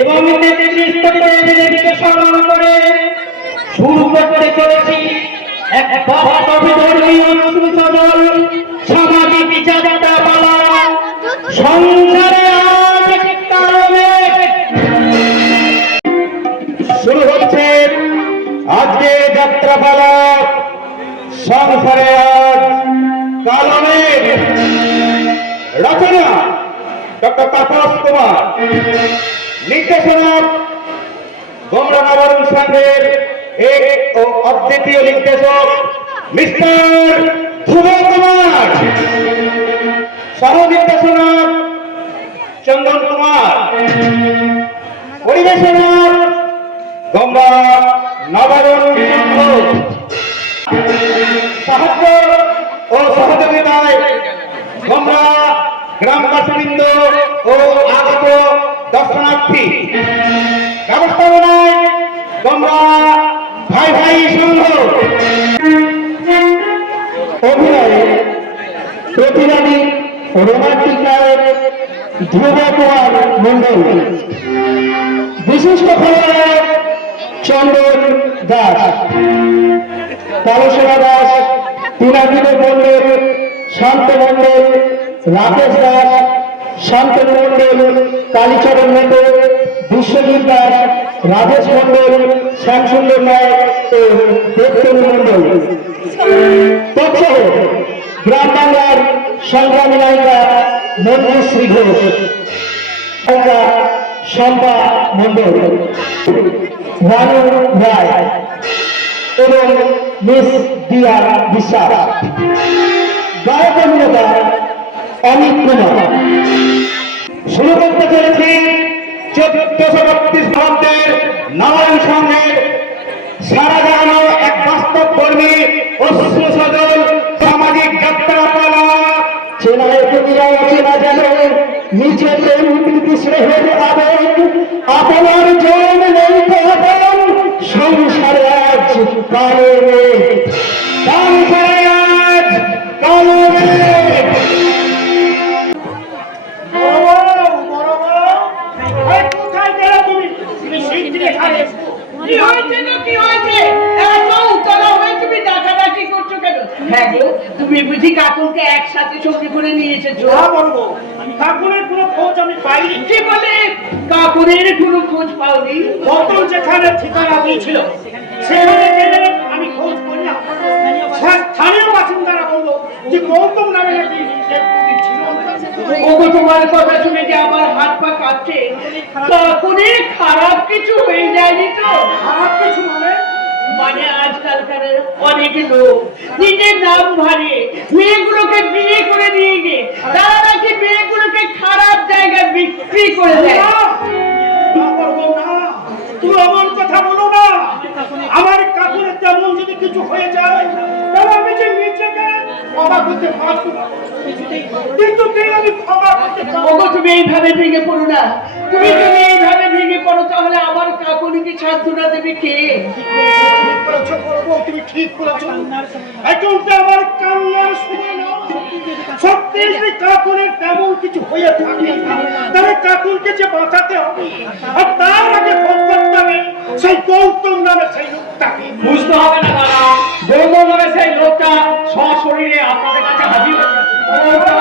এবং 33 কোটি দেবীকে স্মরণ করে শুরু করতে চলেছি এক ধর্মীয় সুসজল সামাজিক যাত্রা পালা সংসারে আজ কারণে শুরু হচ্ছে আজকে যাত্রাপালা সংসারে আজ কালমের রচনা ডক্টর তাপস কুমার, নির্দেশনা গোমরা নবরুণ সংঘের এক ও অদ্বিতীয় নির্দেশক মিস্টার ধ্রুব কুমার, সহ নির্দেশনা চন্দন কুমার, পরিবেশনা গোমরা নবরুণ সংঘ, সাহায্য ও সহযোগিতায় গোমরা গ্রামবাসীবৃন্দ ও আগত দর্শনার্থী, ব্যবস্থাপনায় গোমরা ভাই ভাই সংঘ, অভিনয়ে প্রতিবাদী রোমান্টিক নায়ক ধ্রুব কুমার মন্ডল, বিশিষ্ট খলনায়ক চন্দন দাস, তালসেনা দাস, পিনাকিত মন্ডল, শান্ত মন্ডল, রাকেশ দাস, শান্তনু মন্ডল, কালীচরণ মন্ডল, বিশ্বজিৎ দাস, রাজেশ মন্ডল, শ্যামসুন্দর নায়ক ও দেবতনু মন্ডল তৎসহ গ্রাম বাংলার সংগ্রামী নায়িকা মঞ্জুশ্রী ঘোষ, শম্পা মন্ডল, রানু রায় এবং মিস দিয়া বিশ্বাস, গায়ক অভিনেতা অমিত কুমার। শুরু করতে চলেছি 1432 খ্রিস্টাব্দের নবরুণ সংঘের সারা জাগানো এক বাস্তব কর্মী অশ্রু সজল সামাজিক যাত্রাপালা। চেনায় প্রতিরা চেনা যেন নিচে প্রেম প্রীতি স্নেহের আবেগ, আপনার জন নেই আপন সংসারে আজ কালো মেঘ, সংসারে আজ কালো মেঘ। তুমি বুঝি কাকুরকে একসাথে সঙ্গে করে নিয়ে এসেছো? বলবো কাকুরের কোনো খোঁজ আমি পাইনি। কি বলে কাকুরের কোনো খোঁজ পাওনি? বর্তমান যেখানে ঠিকানা দিয়েছিল সেখানে গেলে আমি খোঁজ করলাম। স্থানীয় বাসিন্দারা বললো যে গৌতম নামে নাকি ছিল। ওগো তোমার কথা শুনে যে আমার হাত পা কাঁপছে। কাকুরের খারাপ কিছু হয়ে যায়নি তো? খারাপ কিছু মানে আজকালকার অনেক লোক নিজের নাম ভারিয়ে মেয়েগুলোকে বিয়ে করে নিয়ে গিয়ে তারা নাকি মেয়েগুলোকে খারাপ জায়গায় বিক্রি করে দেয়। তুমি এমন কথা বলো না। আমার কাকুরের তেমন যদি কিছু হয়ে যায় তাহলে আমি যে নিজেকে ক্ষমা করতে পারবো না, কিন্তু আমি ক্ষমা করতে পারবো না। তুমি এইভাবে ভেঙে পড়ো না। তুমি যদি এইভাবে ভেঙে পড়ো তাহলে আমার কাকুরিকে সান্ত্বনা দেবে কে? তুমি ঠিক করেছো। এখন তো আমার কান্নার সময় না। সত্যি যদি কাকুরের তেমন কিছু হয়ে থাকে তাহলে কাকুরকে যে বাঁচাতে হবে, আর তার আগে খোঁজ করতে হবে সেই গৌতম নামে সেই লোকটাকে। বুঝতে হবে না দাদা, গৌতম নামে সেই লোকটা সশরীরে আপনাদের কাছে হাজির হয়ে গেছে।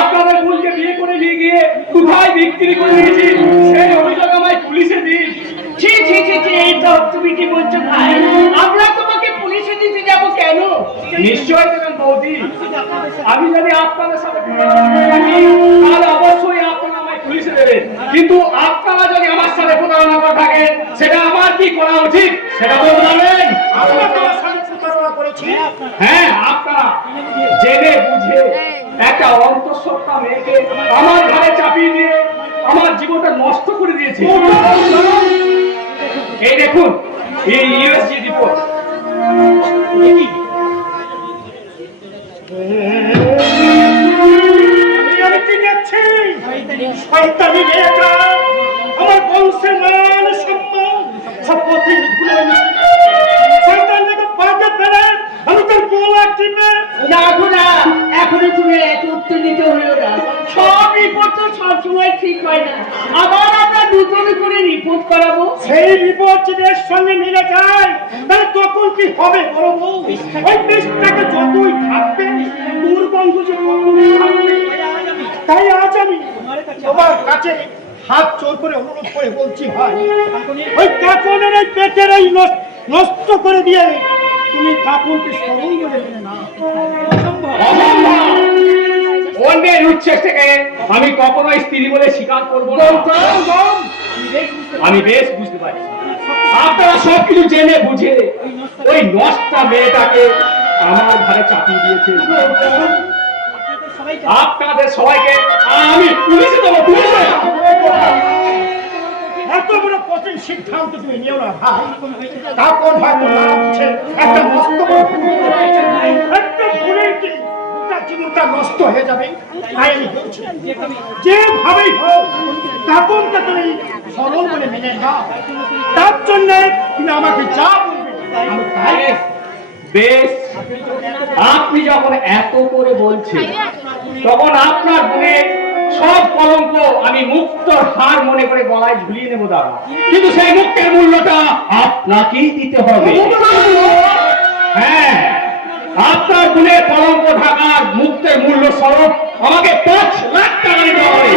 আপনাদের ভুলকে বিয়ে করে নিয়ে গিয়ে কোথায় বিক্রি করে দিয়েছি সেই অভিযোগ আমায় পুলিশে দিন। ছি ছি ছি ছি, এই তো তুমি কি বলছো ভাই? আমরা তোমাকে পুলিশে দিতে যাবো কেন? নিশ্চয় দেবেন বৌদি। আমি যদি আপনাদের সাথে তাহলে অবশ্যই আপনারা আমায় পুলিশে দেবেন, কিন্তু আপনারা যদি আমার সাথে প্রতারণা করে থাকেন সেটা আমার কি করা উচিত সেটা বলবেন। হ্যাঁ, আপনারা জেনে বুঝে একটা অন্তঃসত্ত্বা মেয়েকে আমার ঘরে চাপিয়ে দিয়ে আমার জীবনটা নষ্ট করে দিয়েছে। এই দেখুন এই ইউএসজি রিপোর্ট। আমার বংশের মান সম্মান সব আমি তোর বউ লাগছি না। না গো না, এখনো তুমি এত উত্তেজিত হইও না। সব রিপোর্ট তো সবসময় ঠিক হয় না, আবার আমরা দুজন করে রিপোর্ট করাবো। সেই রিপোর্ট যদি এর সঙ্গে মিলে যায় তাহলে তখন কি হবে বলো বউ? ওই দেশটাকে যতই থাকবে দুর্গন্ধ যে কখনোই থাকবে। তাই আজ আমি তোমার কাছে হাত জোর করে অনুরোধ করে বলছি ভাই, ওই কাকনের এই পেটের এই নষ্ট করে দিয়ে তুমি কাকুনকে সবল করে দেবে না। অন্যের উচ্ছেস থেকে আমি কখনোই স্ত্রী বলে স্বীকার করবো না। আমি বেশ বুঝতে পারছি আপনারা সবকিছু জেনে বুঝে ওই নষ্টা মেয়েটাকে আমার ঘরে চাপিয়ে দিয়েছে। আপনাদের সবাইকে আমি পুলিশে দেবো, পুলিশে। এত বড় কঠিন সিদ্ধান্ত তুমি নিও না ভাই। কাকন হয়তো না বুঝে একটা নষ্ট একটা ভুলের কি তার জীবনটা নষ্ট হয়ে যাবে। তাই আমি বলছি যেভাবেই হোক কাকনকে তুমি সরল বলে মেনে নাও। তার জন্য তুমি আমাকে যা বলবে আমি তাই করব। বেশ, আপনি যখন এত করে বলছেন তখন আপনার বোনের সব কলঙ্ক আমি মুক্তর হার মনে করে গলায় ঝুলিয়ে নেবো দাদা, কিন্তু সেই মুক্তের মূল্যটা আপনাকেই দিতে হবে। হ্যাঁ, আপনার বোনের কলঙ্ক ঢাকার মুক্তের মূল্য স্বরূপ আমাকে 5 লাখ টাকা দিতে হবে।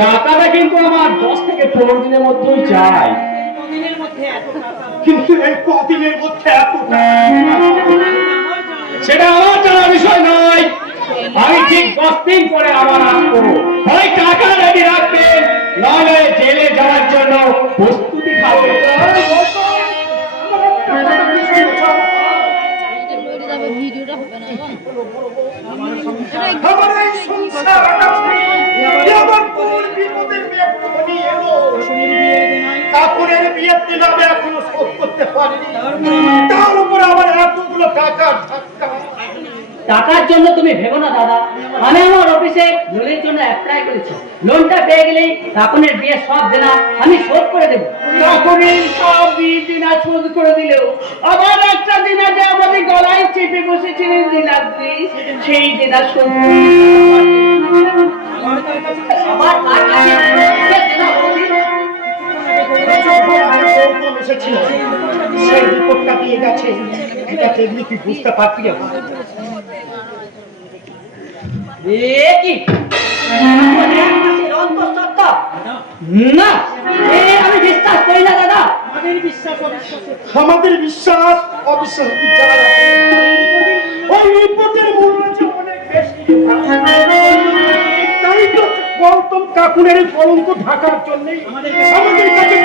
টাকাটা কিন্তু আমার 10 থেকে 15 দিনের মধ্যেই চাই। কিন্তু এই কদিনের মধ্যে এত সেটা আমার জানার বিষয় নয়। আমি ঠিক 10 দিন পরে আবার আসবো। হয় টাকা রেডি রাখবেন, নইলে জেলে যাওয়ার জন্য প্রস্তুতি খাবেন। আমার এই সংসার আমার কোন বিপদের মেয়ে এলো। কাকুরের বিয়ের দিন আমি এখনো শোধ করতে পারিনি, তার উপর আবার এতগুলো টাকা ধাক্কা। টাকার জন্য তুমি ভেবো না দাদা, আমি আমার অফিসে লোনের জন্য অ্যাপ্লাই করেছি। লোনটা পেয়ে গেলেই কাকুনের বিয়ে সব দেনা আমি শোধ করে দেবো। কাকুনের সব দিনা শোধ করে দিলেও আবার একটা দিনা যে আমাদের গলায় চেপে বসেছিলেন দিনাদ্রি, সেই দিনা শোধ আবার কার কাছে সে দেনা বৌদি? এসেছিল সেই রিপোর্টটা দিয়ে গেছে। এটা তেমনি তুই বুঝতে পারবি না। এ কি অন্তঃসত্ত্বা? না, এ আমি বিশ্বাস করি না দাদা। আমাদের বিশ্বাস অবিশ্বাস কি জানা আছে? ওই রিপোর্টের মূল্য যে অনেক বেশি। তাই তো গৌতম কাকুনের এই কলঙ্ক ঢাকার জন্য আমাদের কাছে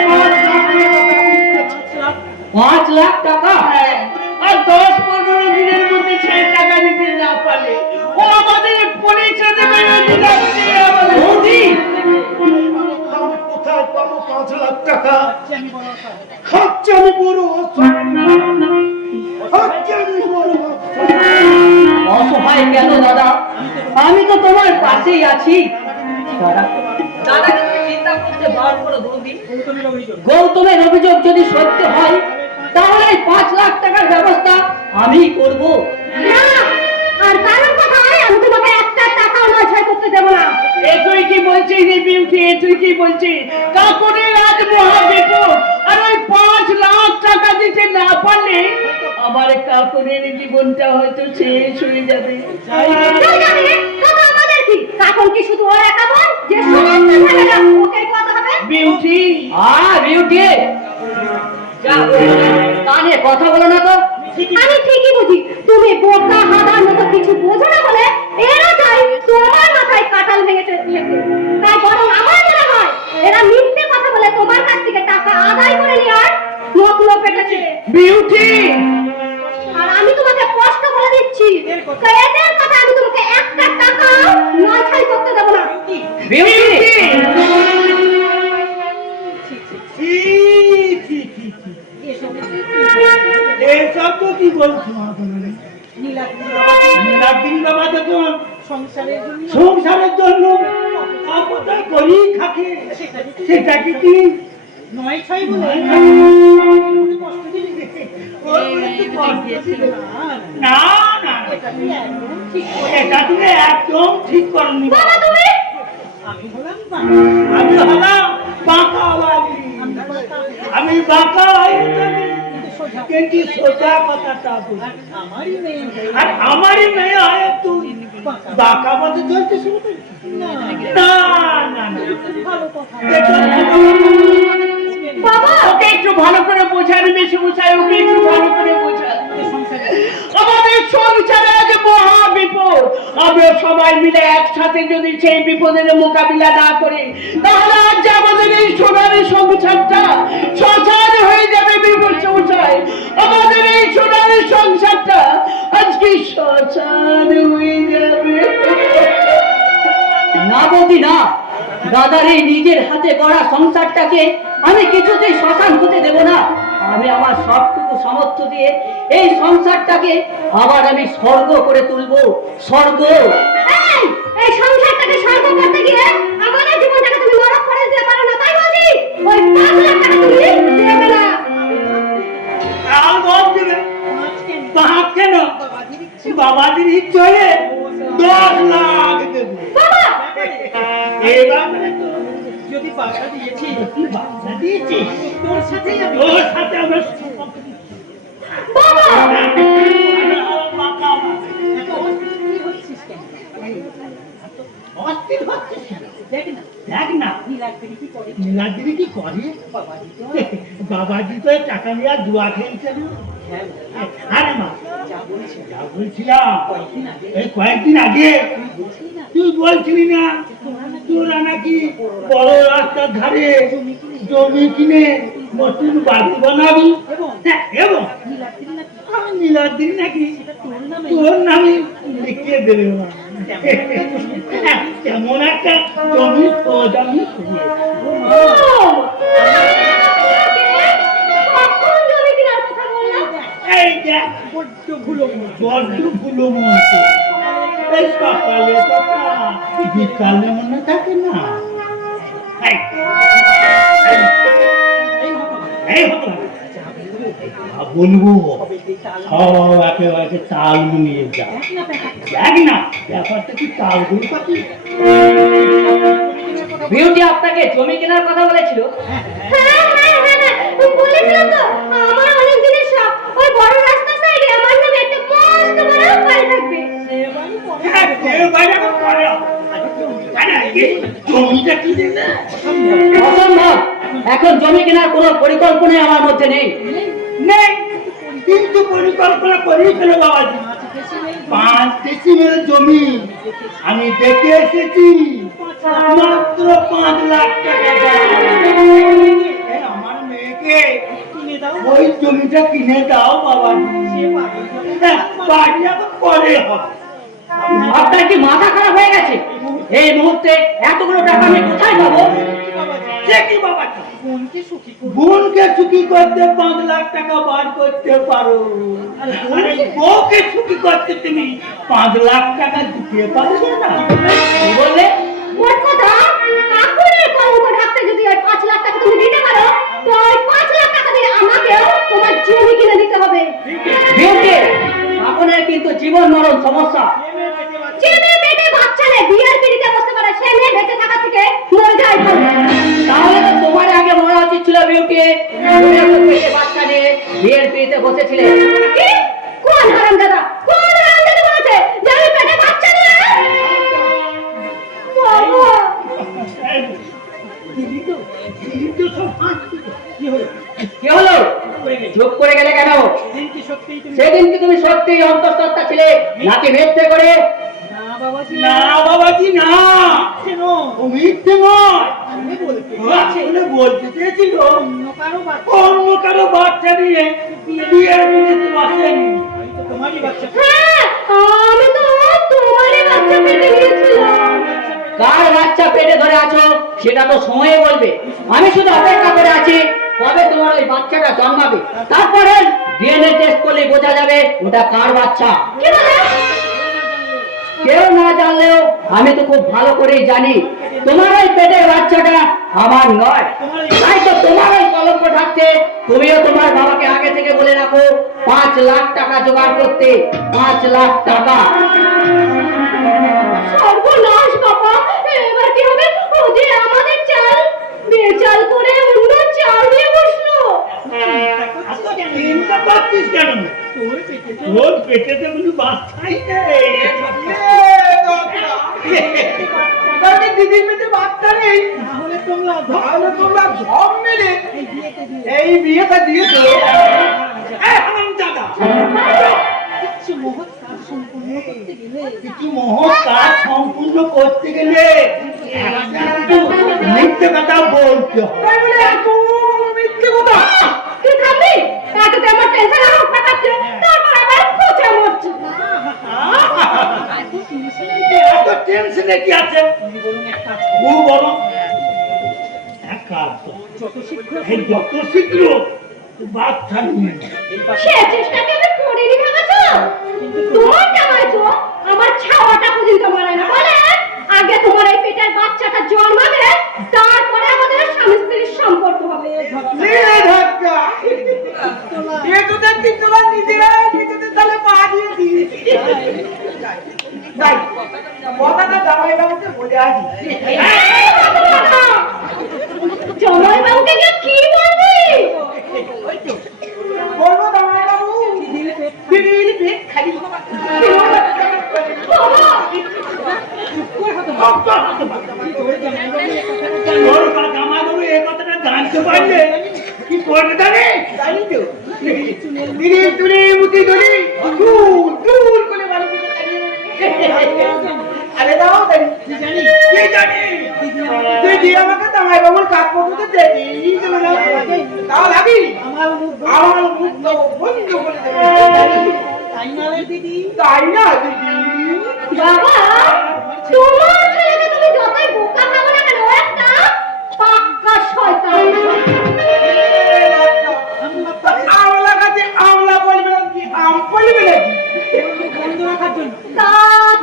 5 লাখ টাকা। আর 10-15 দিনের মধ্যে সেই টাকা দিতে না পারলে ও আমাদের পুলিশে দেবে না দিনাদ্রি। আমাদের বৌদি, কোথায় পাবো 5 লাখ টাকা? খাচ্ছি আমি বড় অসহায় কেন দাদা? আমি তো তোমার পাশেই আছি। দাদা, দাদাকে তুমি চিন্তা করতে বার করো বৌদি। গৌতমের অভিযোগ যদি সত্য হয় তাহলে 5 লাখ টাকার ব্যবস্থা আমি করব। না, আর কারণ কথা হয় আমি তোমাকে একটা টাকাও নয় করতে দেব না। এ তুই কি বলছিস রে বিউটি? এ তুই কি বলছিস? কাকুনের আজ মহা বিপদ, আর ওই 5 লাখ টাকা দিতে না পারলে আমার কাকুনের জীবনটা হয়তো শেষ হয়ে যাবে। কাকুন কি শুধু ওর একা বোন যে সমস্ত ছেলেরা ওকে কথা হবে? বিউটি, বিউটি, তা নিয়ে কথা বলো না তো। আমি ঠিকই বুঝি, তুমি বোকা হাদার মতো কিছু বোঝো না বলে এরা চাই তোমার মাথায় কাঁঠাল ভেঙেছে। তাই বরং আমার মনে হয় এরা মিথ্যে কথা বলে তোমার কাছ থেকে টাকা আদায় করে নেওয়ার মতলব পেটেছে। বিউটি, আর আমি তোমাকে স্পষ্ট বলে দিচ্ছি, এদের কথা আমি তোমাকে একটা টাকা নয় ছাই করতে দেব না। বিউটি, এসব তো কি বলছো? নীলাদ্রি বাবা যখন সংসারের জন্য আপদা করি থাকে, সেটা কি তুমি নয় ছয় বলে কষ্ট দিলি না না এটা তুমি একদম ঠিক করনি। বাবা তুমি আমি হলাম বাঁকা বাড়ি, আমি বাঁকা কিন্তু সোজা কথাটা বলি। আর আমারই মেয়ে হয় তুই বাঁকা পথে চলতে শুরু করি? না না না, বাবা ওকে একটু ভালো করে বোঝান, বেশি বোঝায়, ওকে একটু ভালো করে বোঝান। আমাদের সংসারে আজ মহা বিপদ, আমরা সবাই মিলে একসাথে যদি সেই বিপদের মোকাবিলা না করি, তাহলে আজ আমাদের এই সোনার সংসারটা শ্মশান হয়ে যাবে। বিপদ সংসার, আমাদের এই সোনার সংসারটা আজকে শ্মশান হয়ে যাবে। না বৌদি না, দাদার এই নিজের হাতে গড়া সংসারটাকে আমি কিছুতেই শ্মশান হতে দেব না। আমি আমার সবটুকু সামর্থ্য দিয়ে এই সংসারটাকে আবার আমি স্বর্গ করে তুলবো। স্বর্গ। এই সংসারটাকে স্বর্গ করতে গিয়ে আমাদের জীবনটাকে তুমি নরক করে দিতে পারো না, তাই বলছি ওই 5 লাখ টাকা তুমি দেবে না। আর বল দেবে পাঁচ কেন? বাবাজির ইচ্ছে হলে 10 লাখ দেবো। বাবা এবার যদি বাসা দিয়েছি, বাসা দিয়েছি তোর সাথে আমরা বাবা অস্থির হচ্ছিস কেন? দেখ না নীলাদ্রি কি করে। বাবাজি তো টাকা নিয়ে জুয়া খেলছিল। আরে মা যা বলছিলাম এই কয়েকদিন আগে তুই বলছিলি না তোরা নাকি বড় রাস্তার ধারে জমি কিনে নতুন বাড়ি বানাবি, এবং নীলাদ্রি নাকি তোর নামে লিখিয়ে দেবে। তেমন একটা জমি খোঁজ আমি কখন জমি কেনার কথা বললাম? এই দেখ বড্ড ভুলো মন। এই সকালে কথা বিকালে মনে থাকে না। এই হতো বলবো সব একেবারে তাল মিলিয়ে যা। দেখ না ব্যাপারটা কি তালগুলো পাচ্ছি। বিউটি আপনাকে জমি কেনার কথা বলেছিল? বলেছিলাম তো আমার অনেক দিনের শখ ওই বড় রাস্তার সাইডে আমার নামে একটা মস্ত বড় বাড়ি থাকবে। জমিটা কি দেবে? অসম্ভব, এখন জমি কেনার কোনো পরিকল্পনা আমার মধ্যে নেই। কিন্তু পরিকল্পনা করেই ফেলো বাবাজি। 5 ডেসিমেল জমি আমি দেখে এসেছি, মাত্র 5 লাখ টাকা দাম। আমার মেয়েকে ওই জমিটা কিনে দাও বাবাজি। বাড়ি এখন পরে হবে। আপনার কি মাথা খারাপ হয়ে গেছে? এই মুহূর্তে এতগুলো টাকা আমি কোথায় পাবো? বোনকে সুখী করতে 5 লাখ টাকা বার করতে পারো, বউকে সুখী করতে তুমি 5 লাখ টাকা দিতে পারবে না। কি বললে? ওর কথা কাকুরের কলঙ্ক ঢাকতে যদি ওই 5 লাখ টাকা তুমি দিতে পারো, তো ওই 5 লাখ টাকা দিয়ে আমাকেও তোমার জমি কিনে দিতে হবে। বিউটি, আপনার কিন্তু জীবন মরণ সমস্যা। যে মেয়ে পেটে বাচ্চা নেই বিয়ের পিড়িতে বসতে পারে, সে মেয়ে বেঁচে থাকা থেকে মরে যায় ভালো। তাহলে তো তোমার আগে মরা উচিত ছিল বিউটি। তুমি এখন পেটে বাচ্চা নিয়ে বিয়ের পিড়িতে বসেছিলে। কি? কোন হারামজাদা বলেছে যে আমি পেটে বাচ্চা নিয়ে? বাবা কি হলো? চুপ করে গেলে কেন? সেদিন কি তুমি সত্যি অন্তঃসত্ত্বা ছিলে নাকি মিথ্যে করে? না বাবাজি না, মিথ্যে নয়। আসলে বলতে চেয়েছিল অন্য কারো বাচ্চা নিয়ে বিয়ের পিড়িতে বসেনি। হ্যাঁ আমি তো তোমারই বাচ্চা পেটে নিয়েছিলাম। কার বাচ্চা পেটে ধরে আছো সেটা তো সময় বলবে। আমি শুধু অপেক্ষা করে আছি কবে তোমার ওই বাচ্চাটা জন্মাবে, তারপরে ডিএনএ টেস্ট করলে বোঝা যাবে ওটা কার বাচ্চা। কি বলে? কেউ না জানলেও আমি তো খুব ভালো করেই জানি তোমার ওই পেটের বাচ্চাটা আমার নয়, তাই তো তোমার ওই কলঙ্ক থাকছে। তুমিও তোমার বাবাকে আগে থেকে বলে রাখো 5 লাখ টাকা জোগাড় করতে। 5 লাখ টাকা। সর্বনাশ বাবা, এবার কি হবে? ও যে আমাদের চাল বেচাল করে অন্য চাল দিয়ে বসলো। চিন্তা করছিস কেন? তোর পেটেতে কোনো বাচ্চাই নেই। দিদির পেটে বাচ্চা নেই, তাহলে তোমরা ধম মেলে এই বিয়েটা দিয়েছো। কিছু মহৎ কাজ সম্পূর্ণ করতে গেলে মিথ্যে কথা বলতে হয়। তাই বলে এত বড় মিথ্যে কথা? তুই থামবি? এততে আমার টেনশন আমার ফাটাচ্ছে, তারপর আবার খোঁচা মরছে। এত টেনশনে কি আছে? ও বড় এক কাজ কর, এই যত শীঘ্র বাচ্চা নিয়ে নে। সে চেষ্টাকে আমি করিনি ভেবেছো? তোমার জামাই তো আমার ছাওয়াটা পর্যন্ত মানায় না। বলে আগে তোমার এই পেটের বাচ্চাটা জন্মাবে, তারপরে আমাদের স্বামী স্ত্রীর সম্পর্ক হবে। জামাই বাবুকে গিয়ে কি বলবি? তোর জামাইবাবু এই কথাটা জানতে পারলে কি করবে জানে? আরে দাও কে জানি? তুই দিয়ে আমাকে জামাই বাবুর কাজ করতে দেখি তাও লাগি আমার মুখ তো বন্ধ করে দেবে। তাই না দিদি? বাবা, তোমার ছেলেকে তুমি যতই বোকা ভাবো না কেন, ও একটা পাক্কা শয়তান। আমলা কাছে আমলা বলবে নাকি আম বলবে নাকি? তা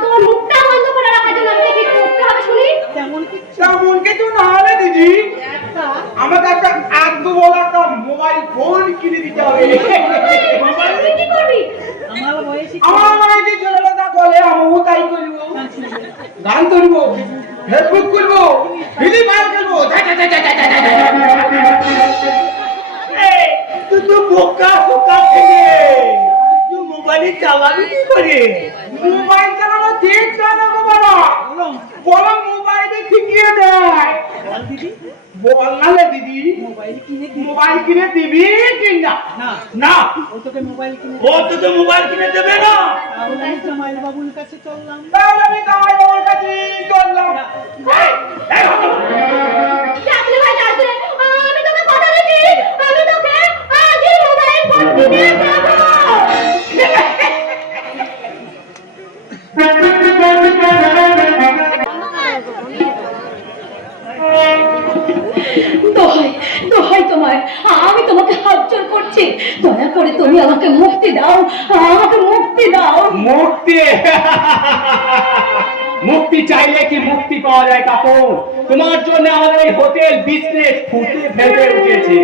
তোমার মুখটা বন্ধ করে রাখার জন্য আমাকে কি করতে হবে শুনি? তেমন কিছু না হলে দিদি আমাকে একটা একদম বড় একটা মোবাইল ফোন কিনে দিতে হবে। তুই কি করবি? আমার বাড়িতে ছেলেটা বলে আমিও তাই করবো, গান করবো, ফেসবুক করবো, ফ্রি ফায়ার খেলবো। তুই তো বোকা ফোকা থেকে তুই মোবাইলে চালাবি কি করে? মোবাইল চালানো ঠিক জানো গো বাবা, বড় মোবাইলে ঠিকিয়ে দেয়। বল না দিদি, মোবাইল কিনে দিবি কি না? না, ও তোকে মোবাইল কিনে ও তো মোবাইল কিনে দেবে না। তাহলে আমি জামাই বাবুর কাছে চললাম। তাহলে আমি জামাই বাবুর কাছে চললাম। এই হতভাগা। ডাকলে ভাই ডাকলে, আমি তোকে কথা দিচ্ছি, আমি তোকে আজই মোবাইল ফোন কিনে দেবো। দোহাই দোহাই তোমায়, আমি তোমাকে হাত জোর করছি, দয়া করে তুমি আমাকে মুক্তি দাও, আমাকে মুক্তি দাও। মুক্তি? মুক্তি চাইলে কি মুক্তি পাওয়া যায় কাপড়? তোমার জন্য আমাদের এই হোটেল বিজনেস ফুটে ফেটে উঠেছে।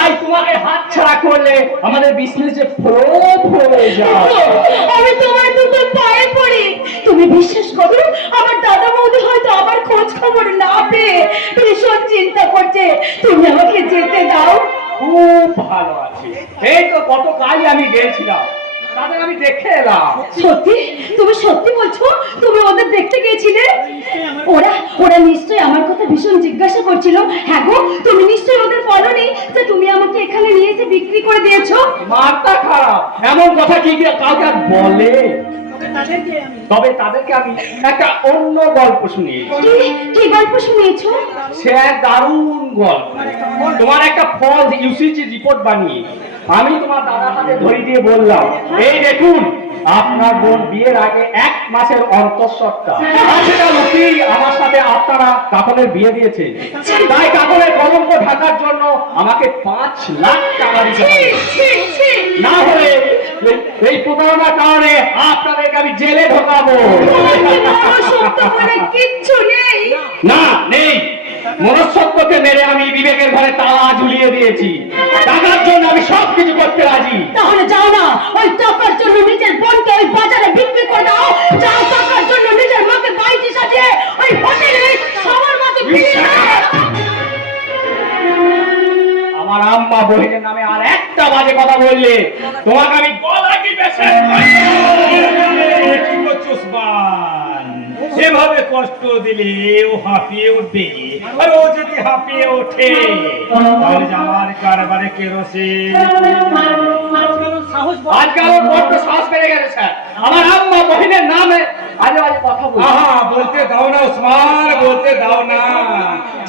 আজ তোমাকে হাত ছাড়া করলে আমাদের বিজনেসে ফ্লপ হয়ে যায়। আমি তোমার দুটো পায়ে পড়ি, তুমি বিশ্বাস করো আমার দাদা বৌদি হয়তো আমার খোঁজ খবর না পেয়ে ভীষণ চিন্তা করছে, তুমি আমাকে যেতে দাও। খুব ভালো আছে, এই তো গতকালই আমি গিয়েছিলাম, তাদের আমি দেখে এলাম। সত্যি? তুমি সত্যি বলছো? তুমি ওদের দেখতে গিয়েছিলে? ওরা ওরা নিশ্চয়ই আমার কথা ভীষণ জিজ্ঞাসা করছিল। হ্যাঁ গো, তুমি নিশ্চয়ই ওদের বলোনি যে তুমি আমাকে এখানে নিয়ে এসে বিক্রি করে দিয়েছো? মাথা খারাপ, এমন কথা কি কাউকে আর বলে? তাদেরকে আমি তবে তাদেরকে আমি একটা অন্য গল্প শুনিয়েছি। কি গল্প শুনিয়েছো? সে এক দারুণ গল্প। তোমার একটা ফলস ইউসিজি রিপোর্ট বানিয়ে আমি তোমার দাদার হাতে ধরে দিয়ে বললাম, এই দেখুন আপনার বোন বিয়ের আগে 1 মাসের অন্তঃসত্ত্বা, আর সেটা লোকেই আমার সাথে আপনারা কাকনের বিয়ে দিয়েছে। তাই কাকনের কলঙ্ক ঢাকার জন্য আমাকে 5 লাখ টাকা দিতে হবে, না হলে এই প্রতারণার কারণে আপনাদেরকে আমি জেলে ঢোকাবো। কিচ্ছু নেই। না নেই, মনস্সত্বকে মেরে আমি বিবেকের ঘরে তালা ঝুলিয়ে দিয়েছি। টাকার জন্য আমি সবকিছু করতে রাজি। তাহলে যাও না, ওই টাকার জন্য নিজের বোনকে ওই বাজারে বিক্রি করে দাও। যাও টাকার জন্য নিজের মাকে বাইজি সাজিয়ে ওই হোটেলে সবার মাঝে ফিরিয়ে দাও। আমার আম্মা বহিনের নামে আর একটা বাজে কথা বললে তোমাকে আমি গলা টিপে শেষ করে দেব। কি করছো উসমান? এভাবে কষ্ট দিলে ও হাঁপিয়ে উঠবে, আর ও যদি হাঁপিয়ে ওঠে তাহলে যে আমার কারবারে কেরোসিন। আজকাল ওর সাহস বড়। আজকাল ওর বড্ড সাহস বেড়ে গেছে স্যার। আমার আম্মা বহিনের নামে আজে বাজে কথা বলছে। আহা, বলতে দাও না উসমান, বলতে দাও না।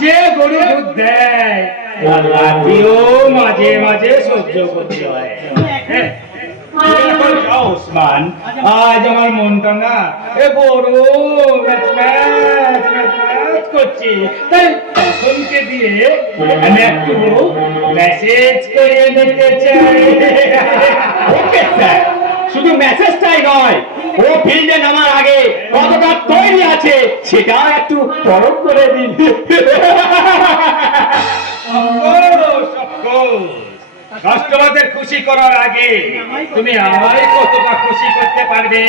যে গরু দুধ দেয় তার লাঠিও মাঝে মাঝে সহ্য করতে হয়। হ্যাঁ, তুমি এখন যাও উসমান, আজ আমার মনটা না বড় ম্যাচ ম্যাচ ম্যাচ ম্যাচ করছি। তাই তখনকে দিয়ে আমি একটু মেসেজ করে দিতে চাই। ওকে স্যার, শুধু মেসেজটাই নয়, ও ফিল্ডে নামার আগে কতটা তৈরি আছে সেটাও একটু পরখ করে দিন। কাস্টমারদের খুশি করার আগে তুমি আমায় কতটা খুশি করতে পারবে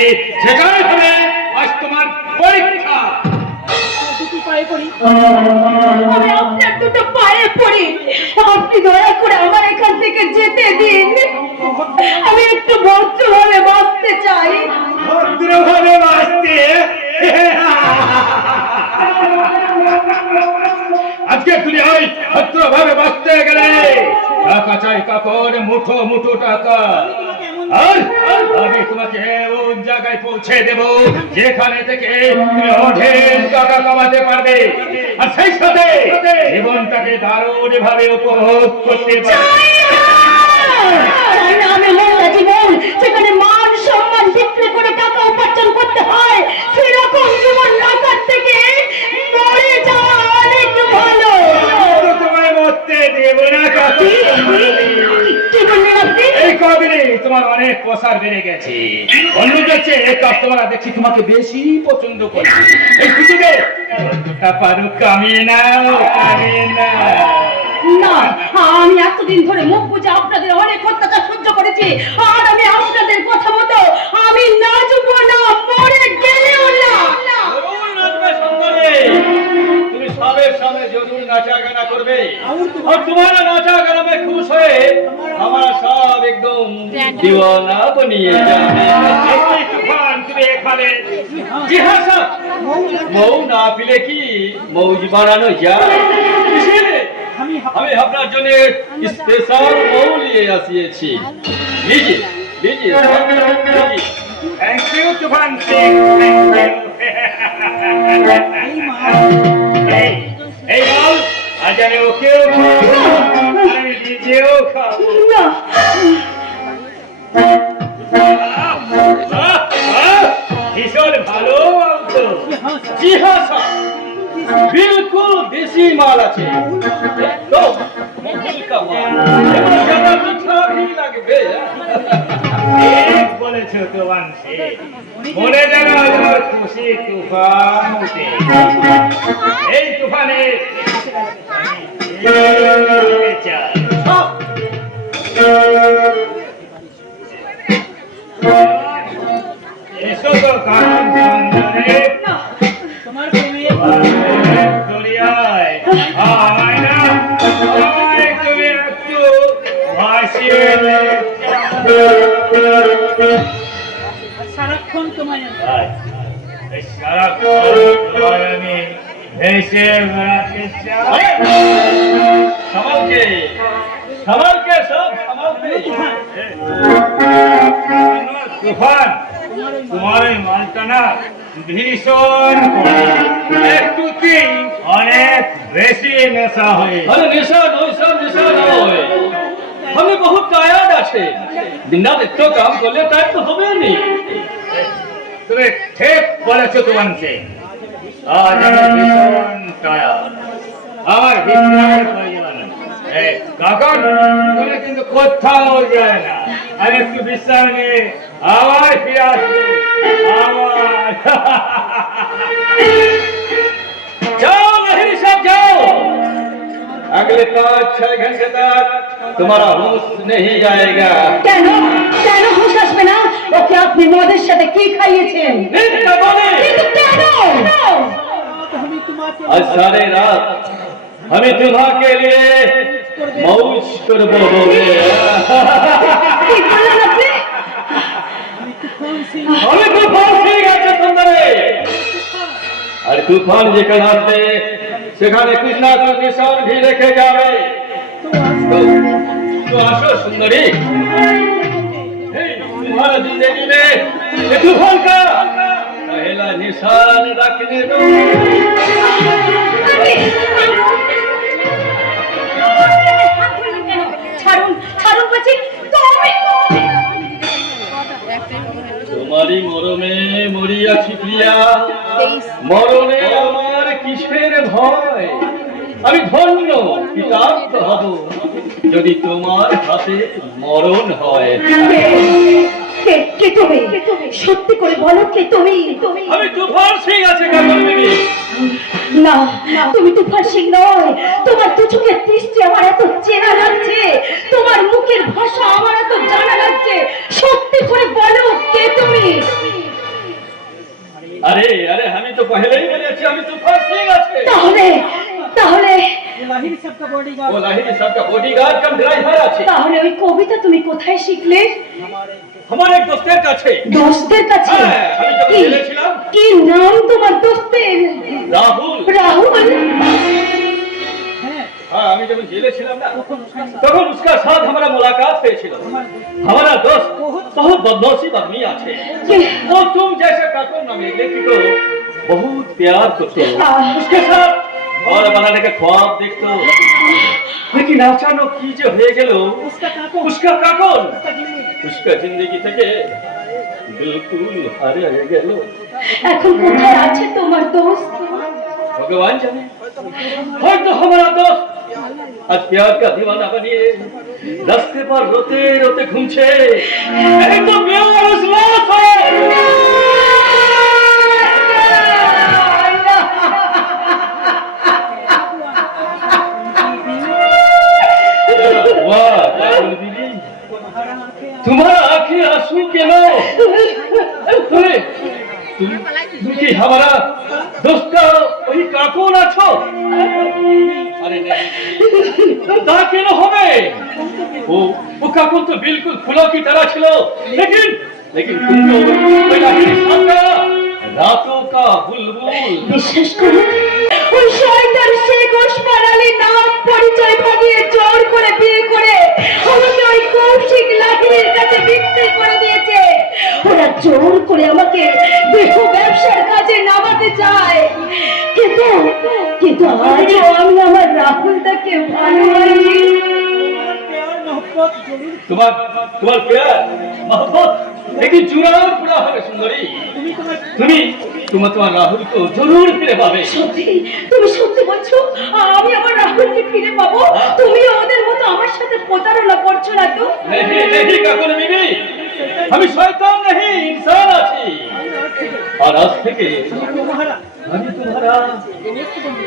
সেটাই হবে আজ তোমার পরীক্ষা। দুটি পায়ে পড়ি। আমি আপনার দুটো পায়ে পড়ি, আপনি দয়া করে আমার এখান থেকে যেতে দিন। আমি একটু ভদ্রভাবে বাঁচতে চাই। ভদ্রভাবে বাঁচতে আজকে দুনিয়ায় ভদ্রভাবে বাঁচতে গেলে টাকা চাই, কাপড় মুঠো মুঠো টাকা। আর আমি তোমাকে এমন জায়গায় পৌঁছে দেব যেখানে থেকে তুমি অঢেল টাকা কামাতে পারবে, আর সেই সাথে জীবনটাকে দারুণ ভাবে উপভোগ করতে পারবে। আমি মহিলা জীবন, সেখানে মান সম্মান বিক্রি করে টাকা উপার্জন করতে হয়, সেরকম জীবন রাখার থেকে মরে যাওয়া অনেক ভালো। তো তোমায় মরতে দেব না কাকু। কি বললেন আপনি? এই কদিনে তোমার অনেক প্রসার বেড়ে গেছে, অন্যদের চেয়ে কাস্টমাররা দেখছি তোমাকে বেশি পছন্দ করছে। এই সুযোগে পারো কামিয়ে নাও, কামিয়ে নাও। না, আমি এতদিন ধরে মুখ বুঝে আপনাদের অনেক অত্যাচার সহ্য করেছি, আর আমি আপনাদের কথা মতো আমি নাচবো না, মরে গেলেও না। জরুর নাচবে সুন্দরী, তুমি সবের সামনে জরুর নাচা গানা করবে, আর তোমার নাচা গানা में खुश হয়ে हमारा सब एकदम दीवाना बनिए जाने। এই তুফান তুমি এখানে? জি হ্যাঁ স্যার, মৌ না পিলে কি মৌজ বানানো যায়? ইসলিয়ে আমি আপনার জন্য স্পেশাল মৌ নিয়ে আসিয়েছি। লিজিয়ে লিজিয়ে স্যার, লিজিয়ে। Thank you Toofan Singh, thank you. এই বল, আজ আমি ওকেও খাবো, আমি নিজেও খাবো। ভীষণ ভালো বলতো। জি হ্যাঁ স্যার, बिल्कुल देसी माल আছে তো মোগল का माल এগুলো ज़्यादा मीठा भी লাগবে। ঠিক বলেছো তুফান সিং, মনে যেন আমার খুশি তুফান উঠে। এই তুফানে চাই। এসো তো কারণ সুন্দরে তোমার প্রেমে দলিয়ায় আমায় না, আমায় তুমি একটু ভাসিয়ে সারাক্ষণ তোমায় আমি। এই সারাক্ষণ তোমায় আমি ভেসে বেড়াতে চাই। संभाल के सब संभाल के। তুফান, তোমার ওই মালটা না ভীষণ একটুতে অনেক বেশি নেশা হয়ে। अरे निशा नई सब निशा ना होए, हमें बहुत टायर्ड আছে, दिन रात এত কাম করলে টাইম তো হবে না। তুমি ঠিক বলেছো তুফান সিং, আজ আমি ভীষণ টায়ার্ড, আমার বিশ্রামের প্রয়োজন। কাকন তুমি কিন্তু কোথাও যায় না, আমি একটু বিশ্রাম নিয়ে আবার ফিরে আসবো। আবার যাও अच्छा घंटे तक तुम्हारा होश नहीं जाएगा। কেন কেন হুঁশ আসবে না? ওকে আপনি মদের সাথে কি খাইয়েছেন? मिथ्या बोले। কিন্তু কেন? আমি তোমাকে आज सारे रात हमें तुम्हारे लिए मौज करबो बोले। কি বললেন আপনি? তুফান সিং हमें तूफान ঠিক আছে সুন্দরী। আর তুফান যেখানে আসবে সেখানে कुछ ना कुछ निशान भी রেখে যাবে। तो आशो सुंदरी, तुम्हारा जिंदगी में ये तूफान का पहला निशान रखने दो। ছাড়ুন ছাড়ুন বলছি। তুমি তোমারই মরমে মরিয়াছি প্রিয়া, মরণে আমার কিসের ভয়? আমি ধন্য কৃতার্থ হব যদি তোমার হাতে মরণ হয়। কে তুমি? সত্যি করে বলো কে তুমি? আমি তুফান সিং আছে কাকন বিবি। না তুমি তুফান সিং নয়। তোমার দু চোখের দৃষ্টি আমার এত চেনা লাগছে, তোমার মুখের ভাষা আমার এত জানা লাগছে। সত্যি করে বলো কে তুমি? আরে আরে আমি তো পহেলেই বলেছি আমি তুফান সিং আছে। তাহলে তাহলে লাহির সাহেবকা বডিগার্ড ও লাহিরি সাহেবকা বডিগার্ড কাম ড্রাইভার আছে। তাহলে ওই কবিতা তুমি কোথায় শিখলে? আমার এক দোস্তের কাছে। দোস্তের কাছে? হ্যাঁ, আমি যখন কি- জেলে ছিলাম। কি নাম তোমার দোস্তের? রাহুল। রাহুল। হ্যাঁ हाँ আমি যখন জেলে ছিলাম না তখন ওখানে তখন उसका साथ हमारा मुलाकात हुई। हमारा दोस्त बहुत बदमाशी आदमी आछे। কি- वो तुम जैसे काकून नामे लेकिन को बहुत प्यार करते हो। आह। उसके साथ और बनाने का ख्वाब देखते हो। लेकिन अचानक की जो हो गेलो उसका काकून उसका काकून उसका जिंदगी उसका जिंदगी থেকে बिल्कुल हारिয়ে গেল। এখন কোথায় আছে তোমার দোস্ত? भगवान जाने হয়তো हमारा दोस्त आज प्यार का दीवाना बनिए रास्ते पर रोते रोते घूमছে। এই তো বেওয়ারিশ লাশ है। वाह काकुल दीदी, तुम्हारा आंखें आंसू क्यों? तुम কি हमारा दोस्त का वही काकून আছো? अरे नहीं তা কেন হবে? वो काकून तो बिल्कुल फूलों की तरह ছিল। लेकिन तुम तो वही लाहिरी साहब का रातों का बुलबुल। বিশ্বাস করো ওই শয়তান শেখ ওসমান আলী নাম পরিচয় ভাঙিয়ে জোর করে বিয়ে করে আমাকে ওই কৌশিক লাহিড়ির কাছে বিক্রি করে দিয়েছে। ওরা জোর করে আমাকে দেহ ব্যবসার কাজে নামাতে চায়। কিন্তু আজও আমি আমার রাহুলদাকে ভালোবাসি। प्यार मोहब्बत जरूर तुम्हार प्यार मोहब्बत लेकिन चुराव पूरा হবে সুন্দরী। তুমি তোমার তোমার রাহুল को जरूर ফিরে পাবে। সত্যি তুমি সত্যি বলছো? আমি আমার রাহুলকে ফিরে পাবো? তুমি ওদের মতো আমার সাথে প্রতারণা করছো না তো? नहीं नहीं কাকুন বিবি, আমি শয়তান नहीं इंसान আছি। আর আজ থেকে तुम्हारा আমি तुम्हारा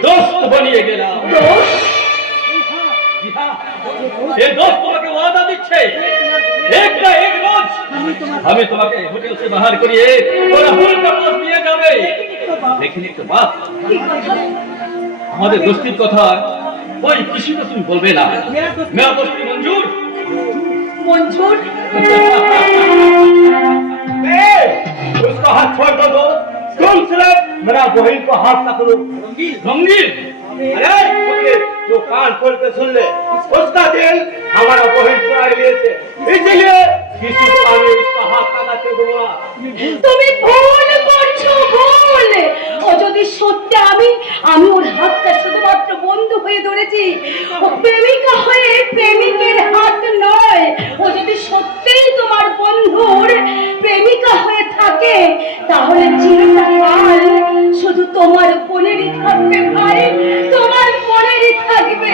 दोस्त बनिए গেলাম। দোস্ত? जी हाँ, ये दोस्त তোমাকে ওয়াদা দিচ্ছে एक ना एक रोज हमें তোমাকে হোটেল से बाहर करिए और राहुल का पास নিয়ে যাবে। लेकिन एक बात, আমাদের দোস্তির কথা ওই কিছু তো তুমি বলবে না। मेरा दोस्ती मंजूर। মঞ্জুর? उसका हाथ छोड़ दो दोस्त। तुम सिर्फ मेरा बहन को हाथ ना करो। रंगील अरे फकीर, जो कान खोल के सुन ले, उसका दिल हमारा बहन चुरा लिए, इसलिए किसी को आगे उसका हाथ ना कर दूंगा। তুমি ভুল করছো, ভুল। ও যদি সত্যি আমি ওর হাতটা শুধুমাত্র বন্ধু হয়ে ধরেছি, ও প্রেমিকা হয়ে প্রেমিকের হাত নয়। ও যদি সত্যিই তোমার বন্ধুর প্রেমিকা হয়ে থাকে তাহলে চিরকাল শুধু তোমার বোনেরই থাকবে ভাই, তোমার বোনেরই থাকবে।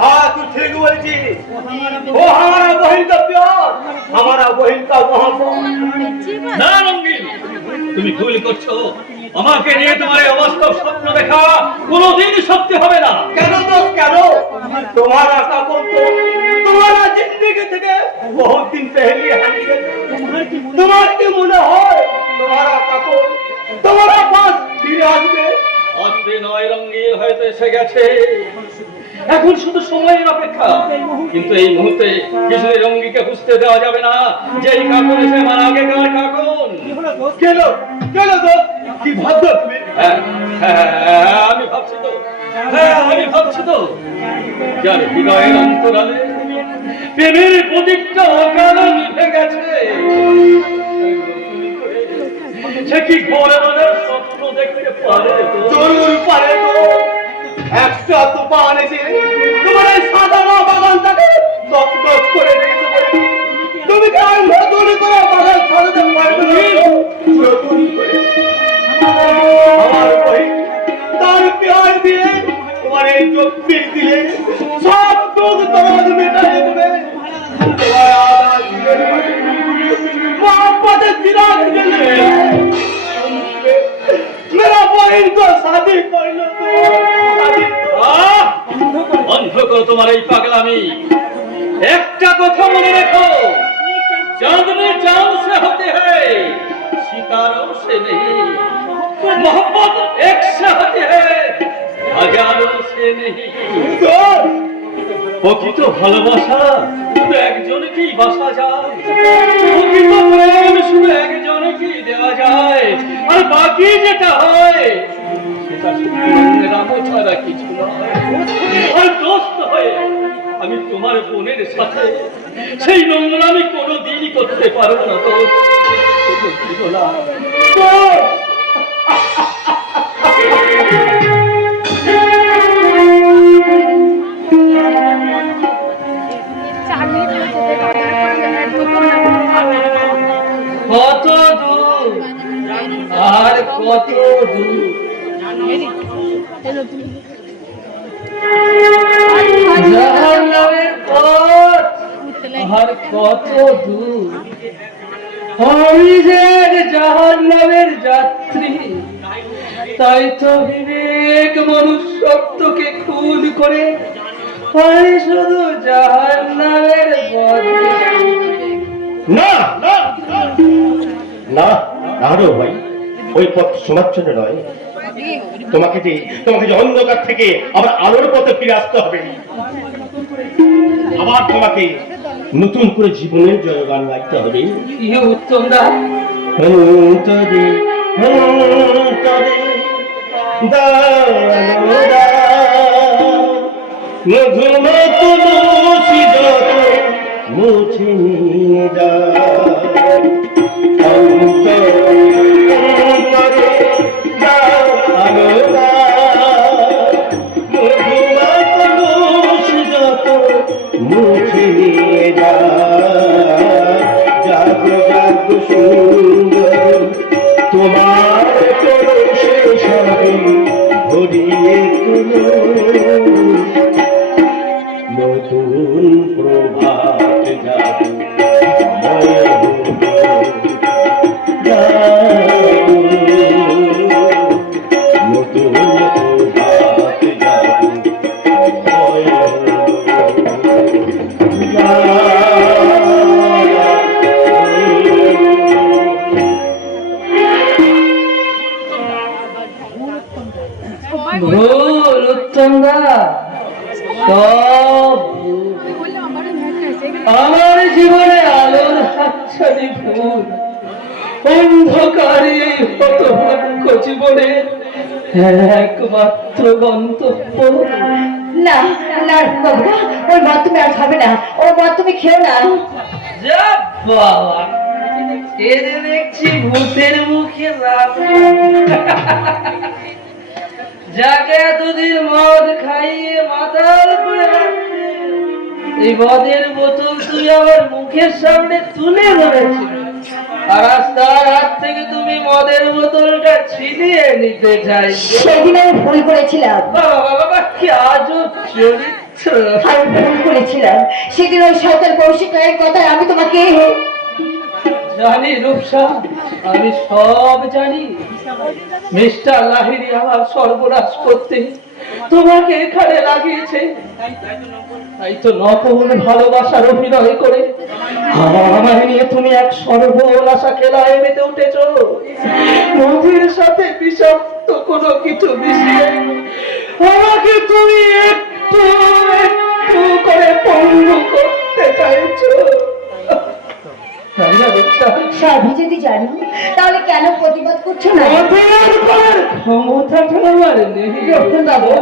हाँ तू ठीक बोलती। वो हमारा बहन का प्यार, हमारा बहन का मोहब्बत। না রঙ্গিল, তুমি ভুল করছো। আমাকে নিয়ে তোমার এই অবাস্তব স্বপ্ন দেখা কোনোদিন সত্যি হবে না। কেন दोस्त কেন? तुम्हारा काकुन तो तुम्हारा जिंदगी থেকে बहुत दिन पहले हानि गए। তোমার কি মনে হয় তোমারা কাকুন তোমারা পাশ ফিরে আসবে? আসবে নয়, রঙিন হয়তো এসে গেছে। এখন শুধু সময়ের অপেক্ষা। কিন্তু এই মুহূর্তে কিছুদিন রঙ্গিকে বুঝতে দেওয়া যাবে না যে এই কাকুন এসে আমার আগেকার কাকুন। কেন কেন তো কি ভাবছো তুমি? আমি ভাবছি তো, আমি ভাবছি তো, যার হৃদয়ের অন্তরালে প্রেমের প্রদীপটা অকালে নিভে গেছে, সে কি ঘরে মানে স্বপ্ন দেখতে পারে? জরুর পারে তো। একটা তুফান এসে তোমার এই সাধারণ বাগানটাকে তছনছ করে দিয়েছে বলে তুমি কি আর নতুন করে বাগান ছাড়াতে পারবে না? নতুন করে আমার বই তার প্যার দিয়ে তোমার এই চোখে দিলে সব দুঃখ দরদ মেটাতে দেবে। তোমার আদা দিলে मोहब्बत चिराग जले मेरा बहन को शादी कर लो तो शादी বন্ধ করো তোমার এই পাগলামি। একটা কথা মনে রেখো, चांद में चांद से होते हैं, सितारों से नहीं। मोहब्बत एक से होती है, हजारों से नहीं। প্রকৃত ভালোবাসা শুধু একজনকেই বাসা যায়, প্রকৃত প্রেম শুধু একজনকেই দেওয়া যায়, আর বাকি যেটা হয় সেটা শুধু রামো ছাড়া কিছু নয়। আর দোস্ত হয়ে আমি তোমার বোনের সাথে সেই নোংরামি কোনোদিনই করতে পারবো না। কত দূর আর কত দূর, জাহান্নামের পথ আর কত দূর। আমি যে এক জাহান্নামের যাত্রী, তাই তো বিবেক মনুষ্যত্বকে খুন করে আমি শুধু জাহান্নামের পথে। না না না না রে ভাই, ওই পথ সমাজ জন্য নয়। তোমাকে যে অন্ধকার থেকে আবার আলোর পথে ফিরে আসতে হবে। আবার তোমাকে নতুন করে জীবনের জয়গান গাইতে হবে। কি উত্তম দা, অন্তরে অন্তরে দানদা মধুমত তুলসী যত মুছে নিয়ে যা। মুছে নিয়ে যা, জাগো জাগো সুন্দর তোমার পরশে সবে ভরিয়ে তুলো। নতুন প্রভাত জাগো সময় নতুন প্রভাত জাগো সময় ভুল উত্তম দা, সব ভুল। আমার জীবনে আলোর হাতছানি ভুল, অন্ধকারে হতভাগ্য জীবনের একমাত্র গন্তব্য। না না বাবা, ওই মদ তুমি আর খাবে না, ওই মদ তুমি খেও না। যা বাবা, এদের দেখছি ভূতের মুখে যাকে এতদিন মদ খাইয়ে মাথার উপরে রাখতে, এই মদের বোতল তুই আমার মুখের সামনে তুলে ধরেছিল, আর আজ তার হাত থেকে তুমি মদের বোতলটা ছিনিয়ে নিতে চাইছো। সেদিন আমি ভুল করেছিলাম, বাবা বাবা, কি আজব চরিত্র। আমি ভুল করেছিলাম। সেদিন ওই শয়তান কৌশিকের কথায় আমি তোমাকে জানি রূপসা, আমি সব জানি। মিস্টার লাহিড়ী আমার সর্বনাশ করতে তোমাকে এখানে লাগিয়েছে, তাই তো নকল ভালোবাসার অভিনয় করে আমার নিয়ে তুমি এক সর্বনাশা খেলায় মেতে উঠেছ। মধুর সাথে বিষাক্ত কোনো কিছু মিশিয়ে আমাকে তুমি একটু একটু করে পঙ্গু করতে চাইছো। তাই না রূপসা? সবই যদি জানো তাহলে কেন প্রতিবাদ করছো না? প্রতিবাদ করার ক্ষমতাটা আমার নেই বাবু,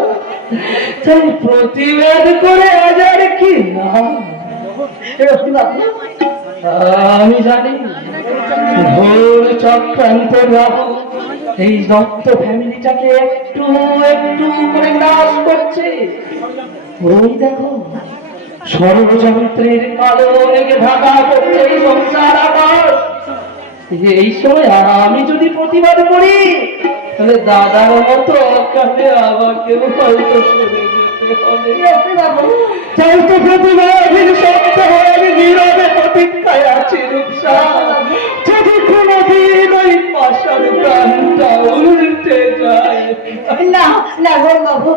তাই প্রতিবাদ করে আজ আর কি না। বাবু আমি জানি ভোর চক্রান্ত রাহু এই দত্ত ফ্যামিলিটাকে একটু একটু করে নাশ করছে। ওই দেখো ষড়যন্ত্রের কালো রেগে ঢাকা করছে এই সংসার আকাশ। এই সময় আমি যদি প্রতিবাদ করি তাহলে দাদার মতো অকালে আমাকেও হয়তো সরে যেতে হবে। বাবু তাই তো প্রতিবাদের সত্য হয়ে আমি নীরবে প্রতীক্ষায় আছি রূপসা। যদি কোনোদিন ওই পাশার প্রাণটা উল্টে যায়। না না গো বাবু,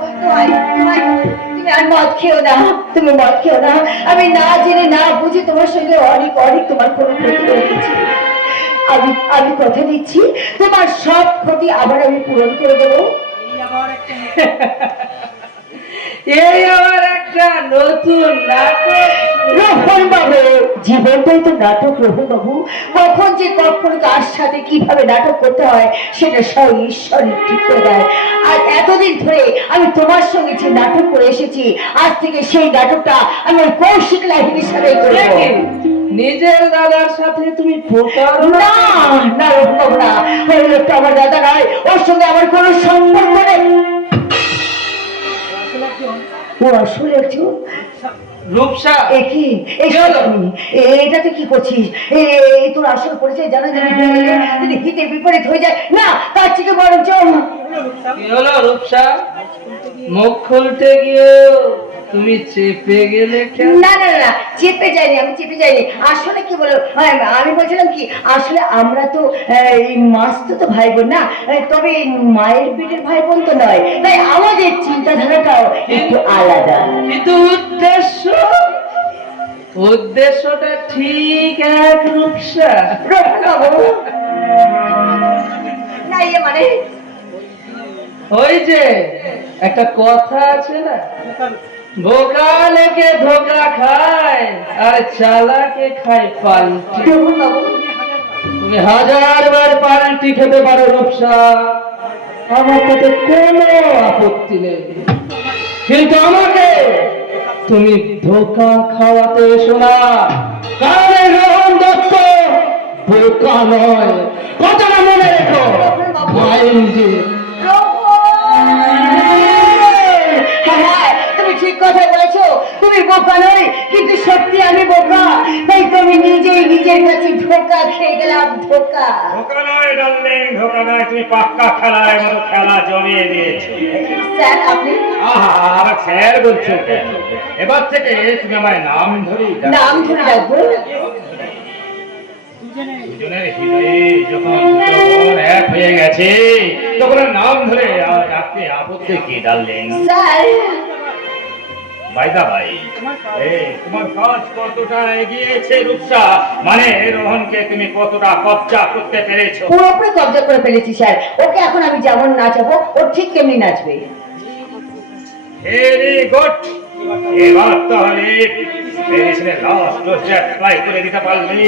তুমি আর মদ খেও না, তুমি মদ খেও না। আমি না জেনে না বুঝে তোমার সঙ্গে অনেক অনেক তোমার কোনো ক্ষতি করেছি। আমি কথা দিচ্ছি তোমার সব ক্ষতি আবার আমি পূরণ করে দেবো। এই আবার একটা নতুন নাটক। রোহন বাবু, জীবনটাই তো নাটক রোহন বাবু। কখন যে কখন কার সাথে কিভাবে নাটক করতে হয় সেটা সব ঈশ্বরই ঠিক করে দেয়। আর এতদিন ধরে আমি তোমার সঙ্গে যে নাটক করে এসেছি, আজ থেকে সেই নাটকটা আমি কৌশিক লাহিনীর সাথে করবো। নিজের দাদার সাথে তুমি প্রতারণা? না না রোহন বাবু না, ওই লোকটা আমার দাদা নয়, ওর সঙ্গে আমার কোনো সম্পর্ক নেই। ও আসলে একজন রূপসা একই। এটা তুই কি করছিস? তোর আসল পরিচয় জানা জানি যদি হিতে বিপরীত হয়ে যায় না, তার থেকে বরঞ্চ কি হলো রূপসা? মুখ খুলতে গিয়ে তুমি চেপে গেলে কেন? না না না, চেপে যাইনি, আমি চেপে যাইনি। আসলে কি বলো, আমি বলছিলাম কি, আসলে আমরা তো এই মাস তো ভাই বোন না, তবে মায়ের পেটের ভাই বোন তো নয়, তাই আমাদের চিন্তাধারাটাও একটু আলাদা। কিন্তু উদ্দেশ্যটা ঠিক এক রূপসা। না ইয়ে মানে ওই যে একটা কথা আছে না, বোকা লেকে ধোকা খায় আর চালাকে খায় পাল্টি। তুমি 1000 বার পাল্টি খেতে পারো রূপসা, আমার তাতে কোনো আপত্তি নেই, কিন্তু আমাকে তুমি ধোকা খাওয়াতে এসো না। কারণ এই রোহন দত্ত বোকা নয়, কথাটা মনে রেখো। তুমি ঠিক কথা বলেছো, তুমি বোকা নয়, কিন্তু সত্যি আমি বোকা, তাই তুমি নিজেই নিজের কাছে ধোকা খেয়ে গেলাম। ধোকা ধোকা নয় ডার্লিং, ধোকা নয়, তুমি পাক্কা খেলার মতো খেলা জমিয়ে দিয়েছো। স্যার আপনি আবার স্যার বলছো কেন? এবার থেকে তুমি আমার নাম ধরেই নাম ধরে রাখবো। দুজনের হৃদয়ে যখন দুটো মন এক হয়ে গেছে তখন আর নাম ধরে রাখতে আপত্তি কি ডার্লিং? স্যার ভাই তোমার কাজ কতটা এগিয়েছে রূপসা? মানে রোহনকে তুমি কতটা কবজা করতে পেরেছো? পুরোপুরি কবজা করে ফেলেছি স্যার। ওকে এখন আমি যেমন নাচাবো ও ঠিক তেমনি নাচবে। Very good. এবার তাহলে মেডিসিনের লাস্ট ডোজটা অ্যাপ্লাই করে দিতে পারলি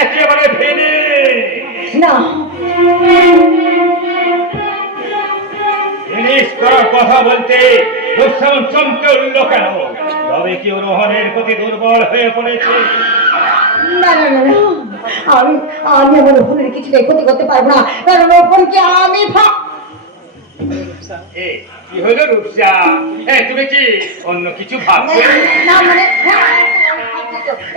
একেবারে ফিনিশ। না ফিনিশ করার কথা বলতে দুঃসাহস চমকে উঠল কেন? তবে কি রোহনের প্রতি দুর্বল হয়ে পড়েছে? না না না, আমি আমার ওপরের কিছুটাই ক্ষতি করতে পারবো না, কারণ ওপরকে আমি কি হলো রূপসা? তুমি কি অন্য কিছু ভাবছো? না মানে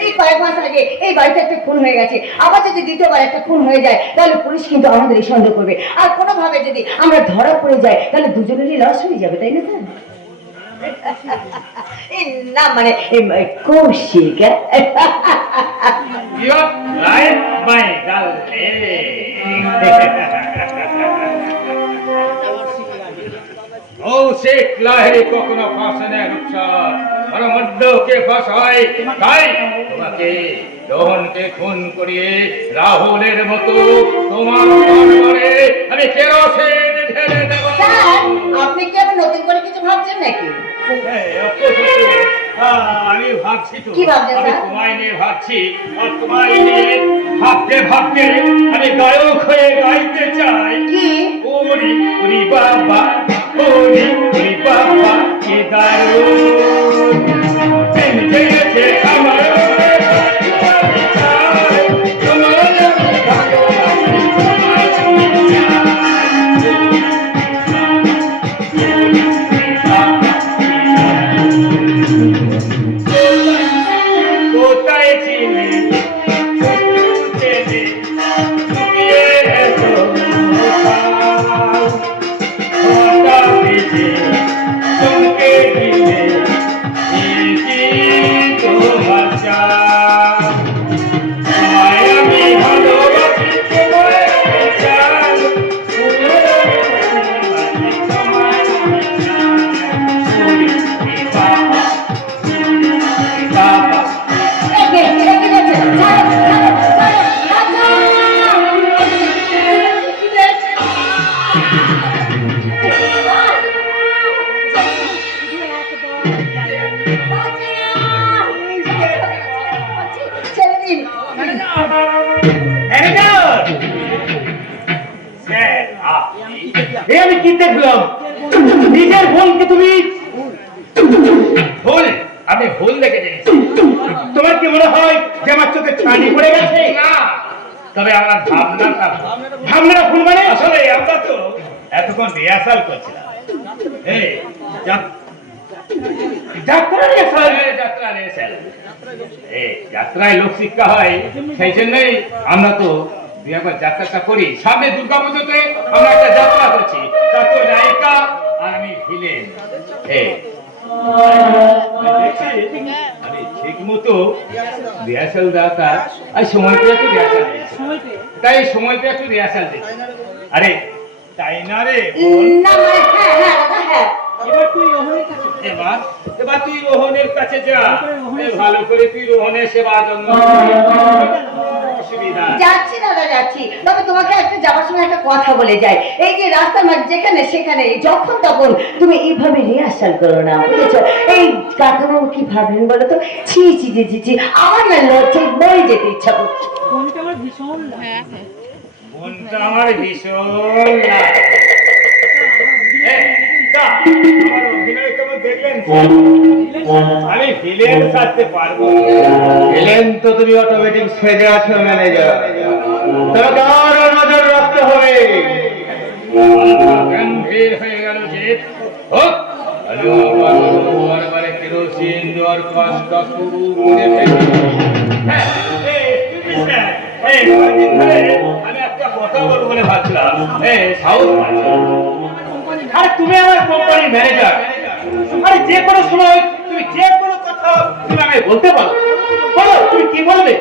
এই কয়েক মাস আগে এই বাড়িতে একটা খুন হয়ে গেছে, আবার যদি দ্বিতীয়বার একটা খুন হয়ে যায় তাহলে পুলিশ কিন্তু আমাদের সন্দেহ করবে, আর কোনোভাবে যদি আমরা ধরা পড়ে যাই তাহলে দুজনেরই লস হয়ে যাবে, তাই না স্যার? না মানে Kaushik. You're right, my darling. ও শেখ লাহিড়ী কখনো ফাঁসে না রূপসার, আর মধ্যকে ফাঁসায়। তাই তোমাকে দহনকে খুন করিয়ে রাহুলের মতো তোমার ঘরে আমি কেরোসিন ঢেলে দেব। আপনি কি আবার নতুন করে কিছু ভাবছেন নাকি? আমি ভাবছি তো, কি ভাবছেন, আমি স্যার? তোমায় নিয়ে ভাবছি, আর তোমায় নিয়ে ভাবতে ভাবতে আমি গায়ক হয়ে গাইতে চাই। কি? ওরি ওরি বাবা, ওরি ওরি বাবা, কি দারুণ প্রেম জেগেছে আমার মনে, আমি চাই তোমার আমি ভালোবাসি, তোমায় আমি চাই। কোথায় ছিলে চেনে লুকিয়ে এসো কোথাও, হঠাৎ এসে চমকে দিলে কি তোমার চাও। তোমায় আমি ভালোবাসি, তোমায় আমি চাই, তোমায় আমি চাই। বাবা বাবা ছেড়ে দিন। আমি কি দেখলাম? নিজের ভুলকে তুমি ভুল, আমি ভুল দেখে জেনেছি। তোমার কি মনে হয় যে আমার চোখে ছানি পড়ে গেছে? না, তবে আমার ভাবনাটা ভুল। মানে আসলে আমরা তো এতক্ষণ রিহার্সাল করছিলাম। এই যাত্রা রিহার্সাল, যাত্রায় লোক শিক্ষা হয়, সেই জন্যই আমরা তো দুই একবার যাত্রাটা করি। সামনে দুর্গা পুজোতে আমরা একটা যাত্রা করছি, তাতে নায়িকা আর আমি ভিলেন। আমি ঠিক মতো রিহার্সাল দেওয়াটা আর সময় পেয়ে একটু রিহার্সাল দিচ্ছি, তাই সময় পেয়ে একটু রিহার্সাল দিচ্ছি। আরে তাই না রে? না মানে হ্যাঁ হ্যাঁ দাদা হ্যাঁ। এবার তুই ওখানে কাছে এবার তুই রোহনের কাছে যা, ভালো করে তুই রোহনের সেবা যত্ন অসুবিধা। যাচ্ছি দাদা যাচ্ছি, তবে তোমাকে একটা যাওয়ার সময় একটা কথা বলে যাই। এই যে রাস্তার মাঝ যেখানে সেখানে যখন তখন তুমি এইভাবে রিহার্সাল করো না, বুঝেছো? এই কাকাবাবু কি ভাবলেন বলো তো? ছি ছি ছি ছি ছি, আমার না লজ্জায় মরে যেতে ইচ্ছা করছে। ফোনটা আমার ভীষণ লাগে। মনটা আমার ভীষণ লাগে। আমার অভিনয় কেমন দেখলেন? আমি ভিলেন সাজতে পারবো। ভিলেন তো তুমি অটোমেটিক সেজে আছো ম্যানেজার, তোমাকে আরো নজর রাখতে হবে। গম্ভীর হয়ে গেল যে হোক, বারে কেরোসিন দেওয়ার কাজটা শুরু করে ফেলি। আমি একটা কথা বলবো বলে ভাবছিলাম। সাউথ আর তুমি আমার কোম্পানির ম্যানেজার, আরে যে কোনো সময় তুমি যে কোনো কথা তুমি আমাকে বলতে পারো। বলো তুমি কি বলবে?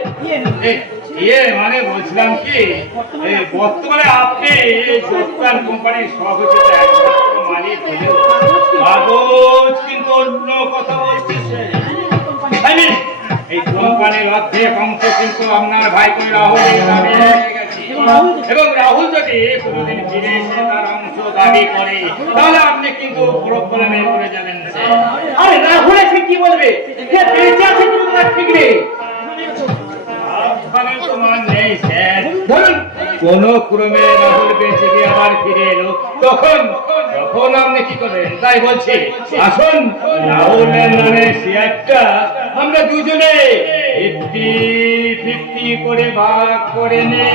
মানে বলছিলাম কি, বর্তমানে আপনি জোস্তান কোম্পানির সভাপতি মালিক হলেও কাগজ কিন্তু অন্য কথা বলতেছে। এই কোম্পানির অর্ধেক অংশ কিন্তু আপনার ভাই করে রাহুল নামে হয়ে গেছে। এবং রাহুল যদি কোনোদিন ফিরে এসে তার অংশ দাবি করে, তাহলে আপনি কিন্তু প্রবলেমে পড়ে যাবেন। আরে রাহুল এসে কি বলবে? যে বেঁচে আছে কিন্তু তার ঠিক নেই। আপনার তো মান নেই স্যার। ধরুন কোন ক্রমে রাহুল বেঁচে গিয়ে আবার ফিরে এলো, তখন আপনি কি করবেন? তাই বলছি, আসুন রাহুলের নামে শেয়ারটা আমরা দুজনে 50-50 করে ভাগ করে নেই।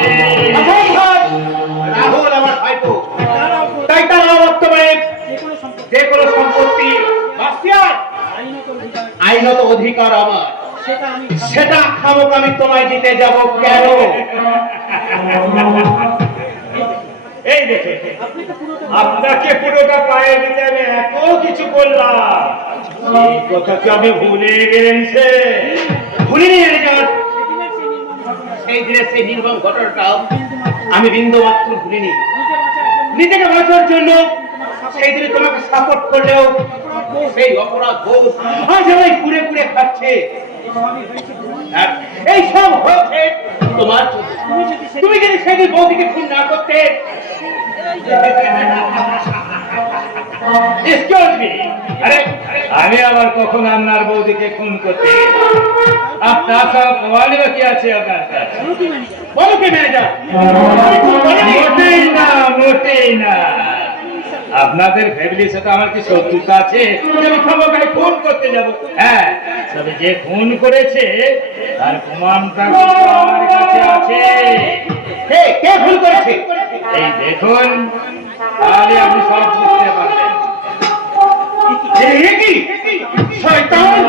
রাহুল আমার ভাইপো, তাই তার বর্তমানে যে কোনো সম্পত্তি আইনত অধিকার আমার, সেটা খামোক আমি তোমায় দিতে যাব কেন? এই দেখে আপনাকে পুরোটা পায়ে দিতে আমি এত কিছু করলাম, এই কথা কি আমি ভুলে গেলেন? সে ভুলিনি ম্যানেজার, সেই দিনের সেই নির্মম ঘটনাটাও আমি বিন্দু মাত্র ভুলিনি। নিজেকে বাঁচার জন্য সেই দিনে তোমাকে সাপোর্ট করলেও সেই অপরাধ বোধ আজ আমায় কুড়ে কুড়ে খাচ্ছে। আর এই সব হয়েছে তোমার জন্য। তুমি যদি সেদিন বৌদিকে খুন না করতে, আরে আমি আবার কখন আপনার বৌদিকে খুন করতে? আপনার সব প্রমাণই বাকি আছে আপনার কাছে। বলো কি ম্যানেজার? মোটেই না, মোটেই না। আপনাদের ফ্যামিলির সাথে আমার কি শত্রুতা আছে যে আমি খামোখাই খুন করতে যাব? হ্যাঁ, তবে যে খুন করেছে তার প্রমাণটা কিন্তু আমার কাছে আছে। কে ভুল করেছে? এই দেখুন, তাহলে আপনি সব বুঝতে পারবেন। এ কি শয়তান!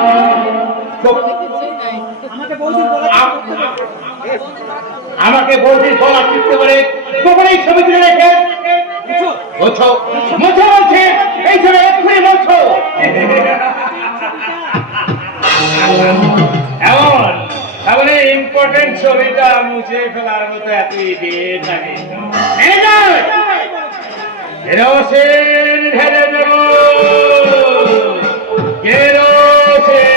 আমাকে বৌদির গলা টিপতে বলে গোপন এই ছবি তুলে রেখে মোছো মোছো বলছে, এই ছবি এক্ষুনি মোছো। এমন তাহলে ইম্পর্টেন্ট ছবিটা মুছে ফেলার মতো এত ইডিয়েট থাকে। ম্যানেজার! কেরোসিন ঢেলে দেব, কেরোসিন।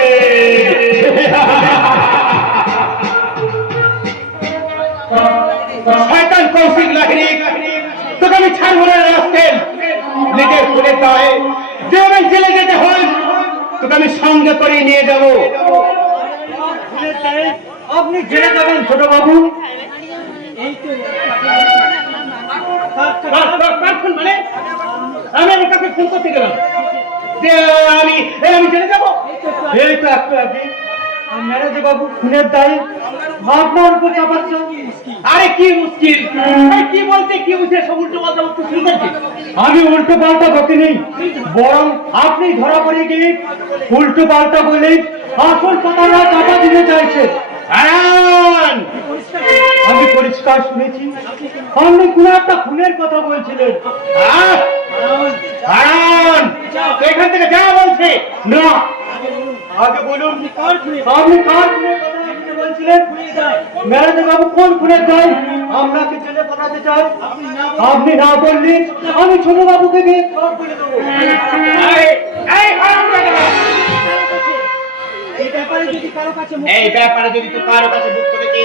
শয়তান কৌশিক লাহিড়ী, তোকে আমি ছাড়বো না রাস্কেল। নিজের খুনের দায়ে যেভাবে জেলে যেতে হয় তোকে আমি সঙ্গে করে নিয়ে যাবো। আপনি জেলে যাবেন ছোট বাবু? এই তো মানে আমি আমার কাছে ফোন করতে গেলাম যে আমি জেলে যাবো। এই তো একটু আগে ম্যানেজার বাবু খুনের দায়ে আপনার উপর চাপাচ্ছে। আরে কি মুশকিল, কি বলতে কি বুঝে সব উল্টো পাল্টা উত্তর শুরু করছে। আমি উল্টো পাল্টা বকি নেই, বরং আপনি ধরা পড়ে গিয়ে উল্টো পাল্টা বলে আসল কথাটা চাপা দিতে চাইছে। হারান! আমি পরিষ্কার শুনেছি আপনি কোন একটা খুনের কথা বলছিলেন। হারান! তো এখান থেকে যা বলছে না, আগে বলুন আপনি কার খুনের কথা আপনি বলছিলেন? ম্যানেজার বাবু কোন খুনের দায় আপনাকে জেলে পাঠাতে চাই? আপনি না বললে আমি ছোট বাবুকে গিয়ে সব বলে দেবো। এই ব্যাপারে যদি তুই কারো কাছে বুক করেছি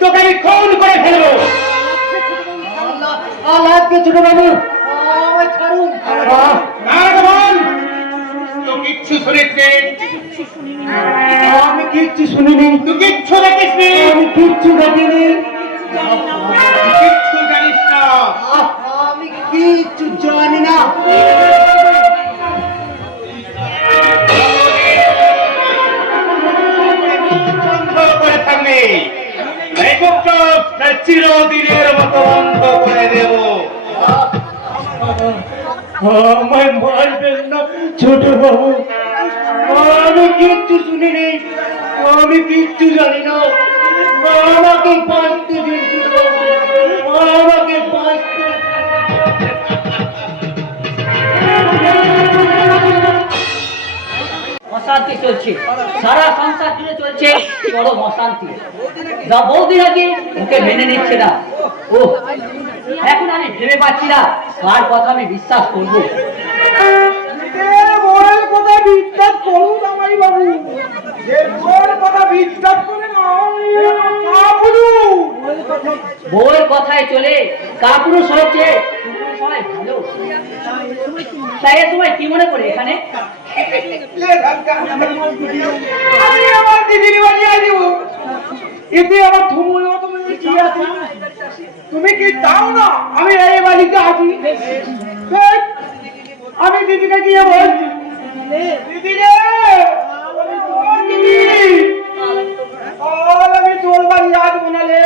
তোকে আমি খুন করে ফেলবো। আজকে ছোট বাবু আমায় ছাড়ুন। তো কিচ্ছু শুনেছি? আমি কিচ্ছু শুনিনি, তুই কিচ্ছু দেখিসনি? আমি কিচ্ছু দেখিনি, কিচ্ছু জানিস না? আমি কিচ্ছু জানি না। বন্ধ করে থাকলে এই মুখটা চিরদিনের মতো বন্ধ করে দেব। আমায় মারবেন না ছোট বাবু, আমি কিচ্ছু শুনিনি, আমি কিচ্ছু জানি না। আমাকে বাঁচতে দিন ছোট বাবু, আমাকে বাঁচতে। অশান্তি চলছে, সারা সংসার জুড়ে চলছে বড় অশান্তি। যা বৌদির আগে ওকে মেনে নিচ্ছে না। ও এখন আমি ভেবে পাচ্ছি না কার কথা আমি বিশ্বাস করবো। কথা বিশ্বাস করুন আমায় বাবু, কথা বিশ্বাস করে না বউয়ের কথায় চলে কাপুরুষ হচ্ছে সবাই ভালো। তাই এ সময় কি মনে করে এখানে? আমি আমার দিদির বাড়ি আসব, এতে আমার ধুমুর মতো কি আছে? তুমি কি চাও না আমি এই বাড়িতে আসি? আমি দিদিকে গিয়ে বলছি, দিদি রে, আমি তোর বাড়ি আসবো না রে।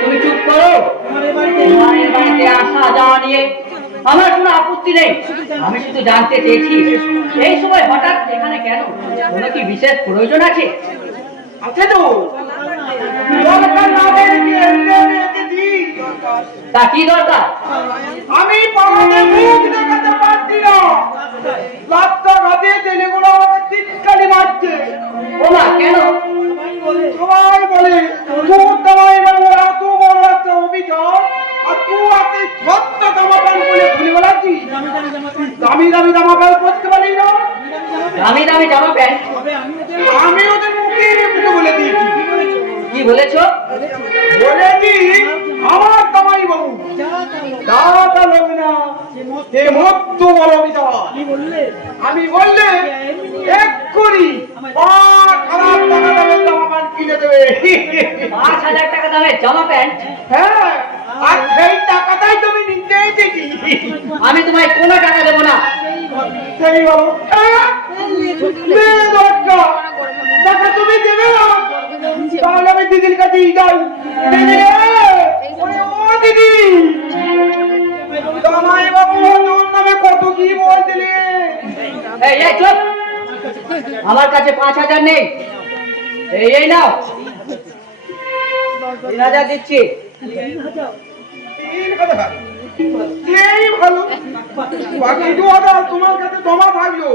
তুমি চুপ করো। মায়ের বাড়িতে আসা যাওয়া নিয়ে আমার কোনো আপত্তি নেই। আমি শুধু জানতে চেয়েছি এই সময় হঠাৎ এখানে কেন? কোনো কি বিশেষ প্রয়োজন আছে? আছে তো, দরকার না হলে কি এমনি আমি এসেছি? তা কি দরকার? আমি পাড়াতে মুখ দেখাতে পারছি না, রাস্তাঘাটে ছেলেগুলো আমাকে চিৎকারি মারছে। ও মা, কেন? সবাই বলে তোর জামাই বাবু এত বড় একটা অভিযোগ, আর তুই এত ছোট্ট জামা প্যান্ট বলে ঘুরে বেড়াচ্ছিস। দামি দামি জামা প্যান্ট পরতে পারি না। দামি দামি জামা প্যান্ট? আমি ওদের মুখে মুখে বলে দিয়েছি। কি বলেছো? বলেছি আমার জামাই বাবু দাদা লোক না, এ মধ্য বড় অভিযোগ। আমি বললে এক্ষুনি 5,000 টাকা দামের জামা প্যান্ট কিনে দেবে। 5,000 টাকা দামের জামা প্যান্ট? হ্যাঁ, আর সেই টাকাটাই তুমি নিতে এসেছি। আমি তোমায় কোনো টাকা দেবো না। সেই বলো দরকার টাকা তুমি দেবে না, তাহলে আমি দিদির কাছেই যাই। দিদি রে, ও দিদি, জামাই বাবু তোর নামে কত কি বলছিলি। এই এই চুপ, আমার কাছে 5,000 নেই। এই নাও, 3,000 দিচ্ছি। 3,000 এই ভালো, বাকি 2,000 তোমার কাছে জমা থাকলো,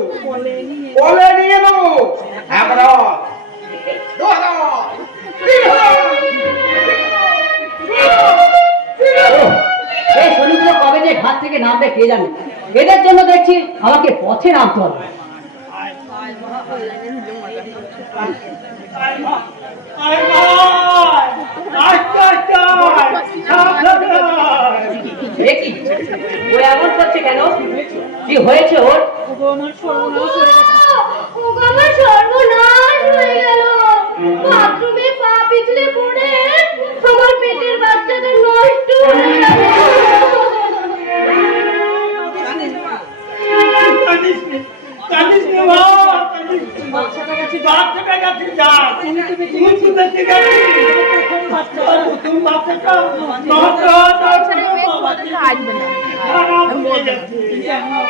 বলে নিয়ে নেবো। এখন 2,000 এই শনিগুলো কবে যে ঘাট থেকে নামবে কে জানে। এদের জন্য দেখছি আমাকে পথে নামতে হবে। এ কি, ও এমন করছে কেন? কি হয়েছে ওর? আমার সর্বনাশ হয়ে গেল। বাথরুমে পা পিছলে পড়ে আমার পেটের বাচ্চাটা নষ্ট হয়ে গেল।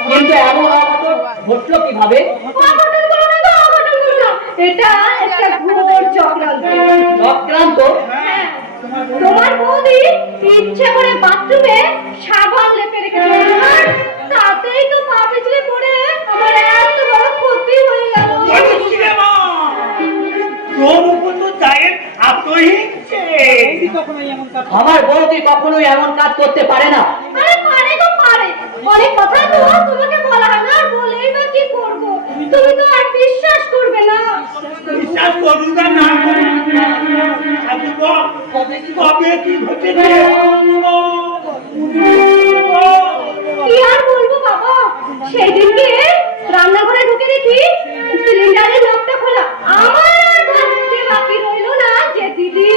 কিন্তু এমন অঘটন ঘটলো কিভাবে? অঘটন বলো না গো, অঘটন বলো না। এটা একটা ঘোর চক্রান্ত। চক্রান্ত? হ্যাঁ, তোমার বৌদি ইচ্ছে করে বাথরুমে সাবান লেপে রেখেছে, আর তাতেই তো পা পিছলে পড়ে আমার এত বড় ক্ষতি হয়ে গেল। আমার বৌদি কখনোই এমন কাজ করতে পারে না। আরে পারে তো পারে, অনেক কথা তো তোমাকে বলা হয় না, আর বলেই বা কি করবো। তুমি তো আর বিশ্বাস করবে না। কি আর বলবো বাবা, সেদিনকে রান্নাঘরে ঢুকে দেখি সিলিন্ডারের নবটা খোলা। আমার ভাবতে বাকি রইলো না যে দিদি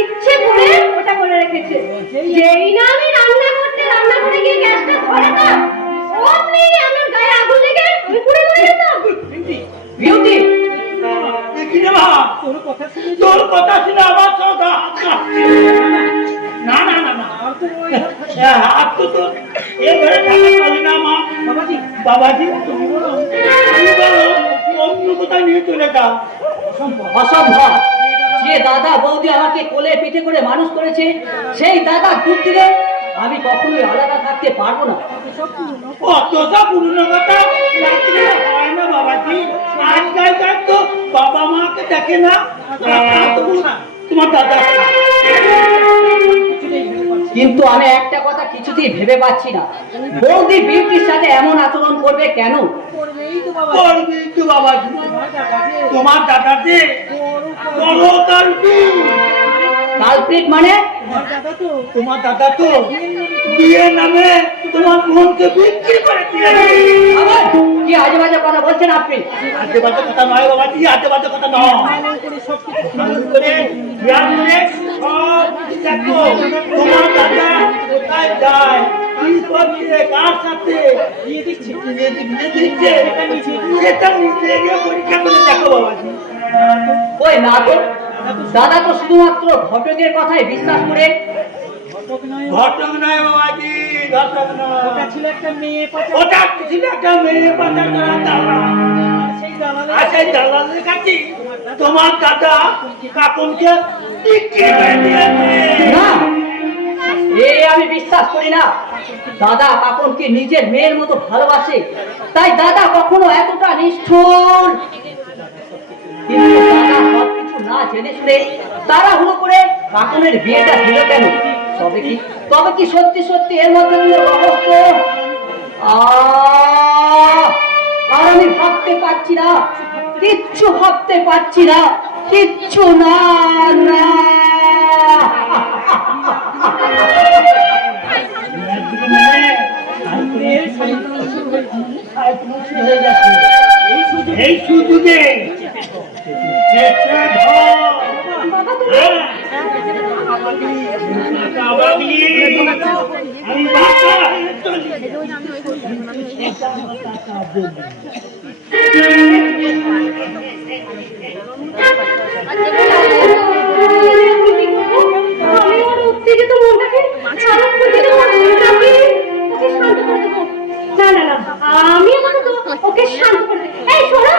ইচ্ছে করে ওটা করে রেখেছে। যেই না আমি রান্নাঘরে গিয়ে গ্যাসটা ধরাতাম, অমনি আমার গায়ে আগুন লেগে আমি পুড়ে মরে যেতাম। বিউটি, তোর কথা শুনে আমার সঙ্গে না না না না আর তো তোর এ ঘরে থাকা পারি না মা। বাবাজি তুমি বলো অন্য কোথায় নিয়ে চলে যাও। অসম্ভব। যে দাদা বৌদি আমাকে কোলে পিঠে করে মানুষ করেছে, সেই দাদা দুধ দিলে আমি কখনোই আলাদা থাকতে পারবো না। অতটা পুরনো কথা রাত্রে হয় না বাবাজি। আজকালকার তো বাবা মাকে দেখে না, তোমার দাদা। কিন্তু আমি একটা কথা কিছুতেই ভেবে পাচ্ছি না, বৌদি বিউটির সাথে এমন আচরণ করবে কেন? করবেই তো বাবাজি। তোমার দাদা যে বড় কালপ্রিট মানে? তোমার দাদা তো বিয়ের নামে তোমার বোনকে বিক্রি করে দিয়েছে। আবার কি আজে বাজে কথা বলছেন আপনি? আজে বাজে কথা নয় বাবাজি, আজে বাজে কথা নয়। দেখো তোমার দাদা কোথায় যায়, কি করছে, কার সাথে বিয়ে দিচ্ছে সেটা নিচে গিয়ে পরীক্ষা করে দেখো বাবাজি। ওই না তো, দাদা তো শুধুমাত্র ঘটকের কথায় বিশ্বাস করে। ঘটক নয় বাবাজি, ঘটক নয়। ওটা ছিল একটা মেয়ে পাচার করা দালাল। আর সেই দালালের কাছে তোমার দাদা কাকুনকে বিক্রি করে দিয়েছে। না, এ আমি বিশ্বাস বিশ্বাস করি না। দাদা কাকনকে নিজের মেয়ের মতো ভালোবাসে, তাই দাদা কখনো এতটা নিষ্ঠুর। কিন্তু দাদা সবকিছু না জেনে শুনে তাড়াহুড়ো করে কাকনের বিয়েটা দিল কেন? তবে কি সত্যি সত্যি এর মধ্যে কোনো রহস্য? আর আমি ভাবতে পারছি না, কিচ্ছু ভাবতে পারছি না, কিচ্ছু না। এই সুযোগে আমি আমাকে ওকে শান্ত করে দেব। এই শোনো,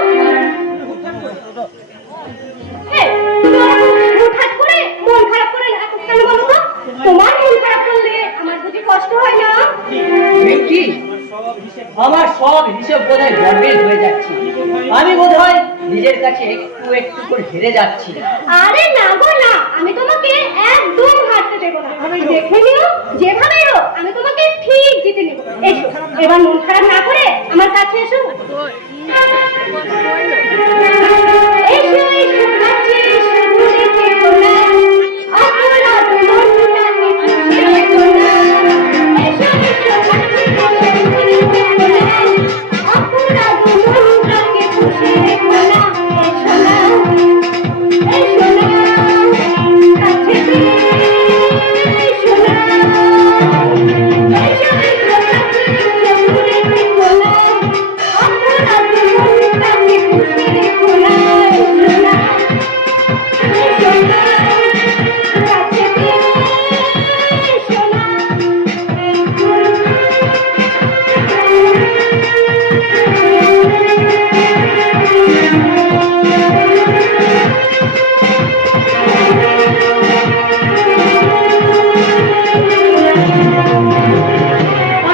হঠাৎ করে মন খারাপ করে কেন বলো তো? তোমার মন খারাপ করলে আমার বুঝি কষ্ট হয় না? বিউটি, আমার সব হিসেব বোধহয় গড়বড় হয়ে যাচ্ছে। আমি বোধহয় নিজের কাছে একটু একটু করে হেরে যাচ্ছি। আরে না গো না, আমি তোমাকে একদম হারতে দেব না। আমি দেখে নিও, যেভাবে হোক আমি তোমাকে ঠিক জিতে নেব। এসো, এবার মন খারাপ না করে আমার কাছে এসো। এসো এসো কাছে এসো, ভুলে থেকো না, অপরাধ মনটাকে খুশি রেখো না। এসো এসো কাছে এসো, ভুলে থেকো না, অপরাধ মনটাকে খুশি রেখো না। এসো না, এসো না, কাছে এসো না, এসো এসো কাছে এসো, ভুলে থেকো না, অপরাধ মনটাকে খুশি রেখো না। এসো না, এসো না, কাছে এসো না।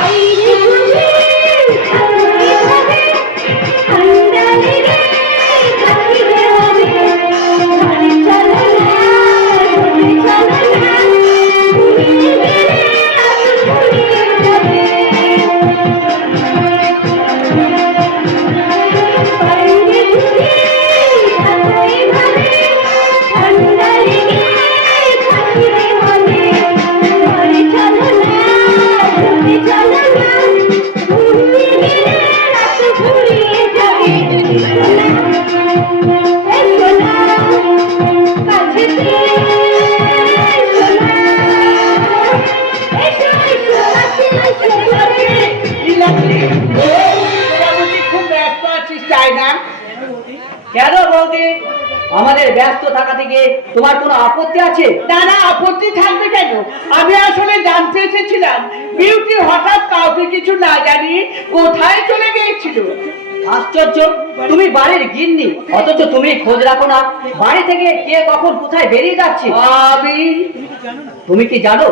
আইরে খুশি থাকতে হবে, ঠান্ডা লেগে থাকিতে হবে। ঘরে চলো না, ঘরে চলো না, ঘুরিয়ে গেলে আগুন ঘুরিয়ে যাবে। আইরে খুশি থাকতে হবে, ঠান্ডা লেগে থাকিতে হবে। ঘরে চলো না, ঘরে চলো না, ঘুরিয়ে গেলে রাত ঘুরিয়ে যাবে। এসো না, এসো না, কাছে এসো না, এসো এসো কাছে খুব ব্যস্ত আছিস, তাই না? কেন বৌদি, আমাদের ব্যস্ত থাকা থেকে তোমার কোনো আপত্তি আছে? না না, আপত্তি থাকবে কেন? আমি আসলে জানতে এসেছিলাম বিউটি হঠাৎ কাউকে কিছু না জানিয়ে কোথায় চলে গিয়েছিল। আশ্চর্য, তুমি বাড়ির গিন্নি, অথচ তুমি খোঁজ রাখো না বাড়ি থেকে কে কখন কোথায় বেরিয়ে যাচ্ছে। তুমি কি জানো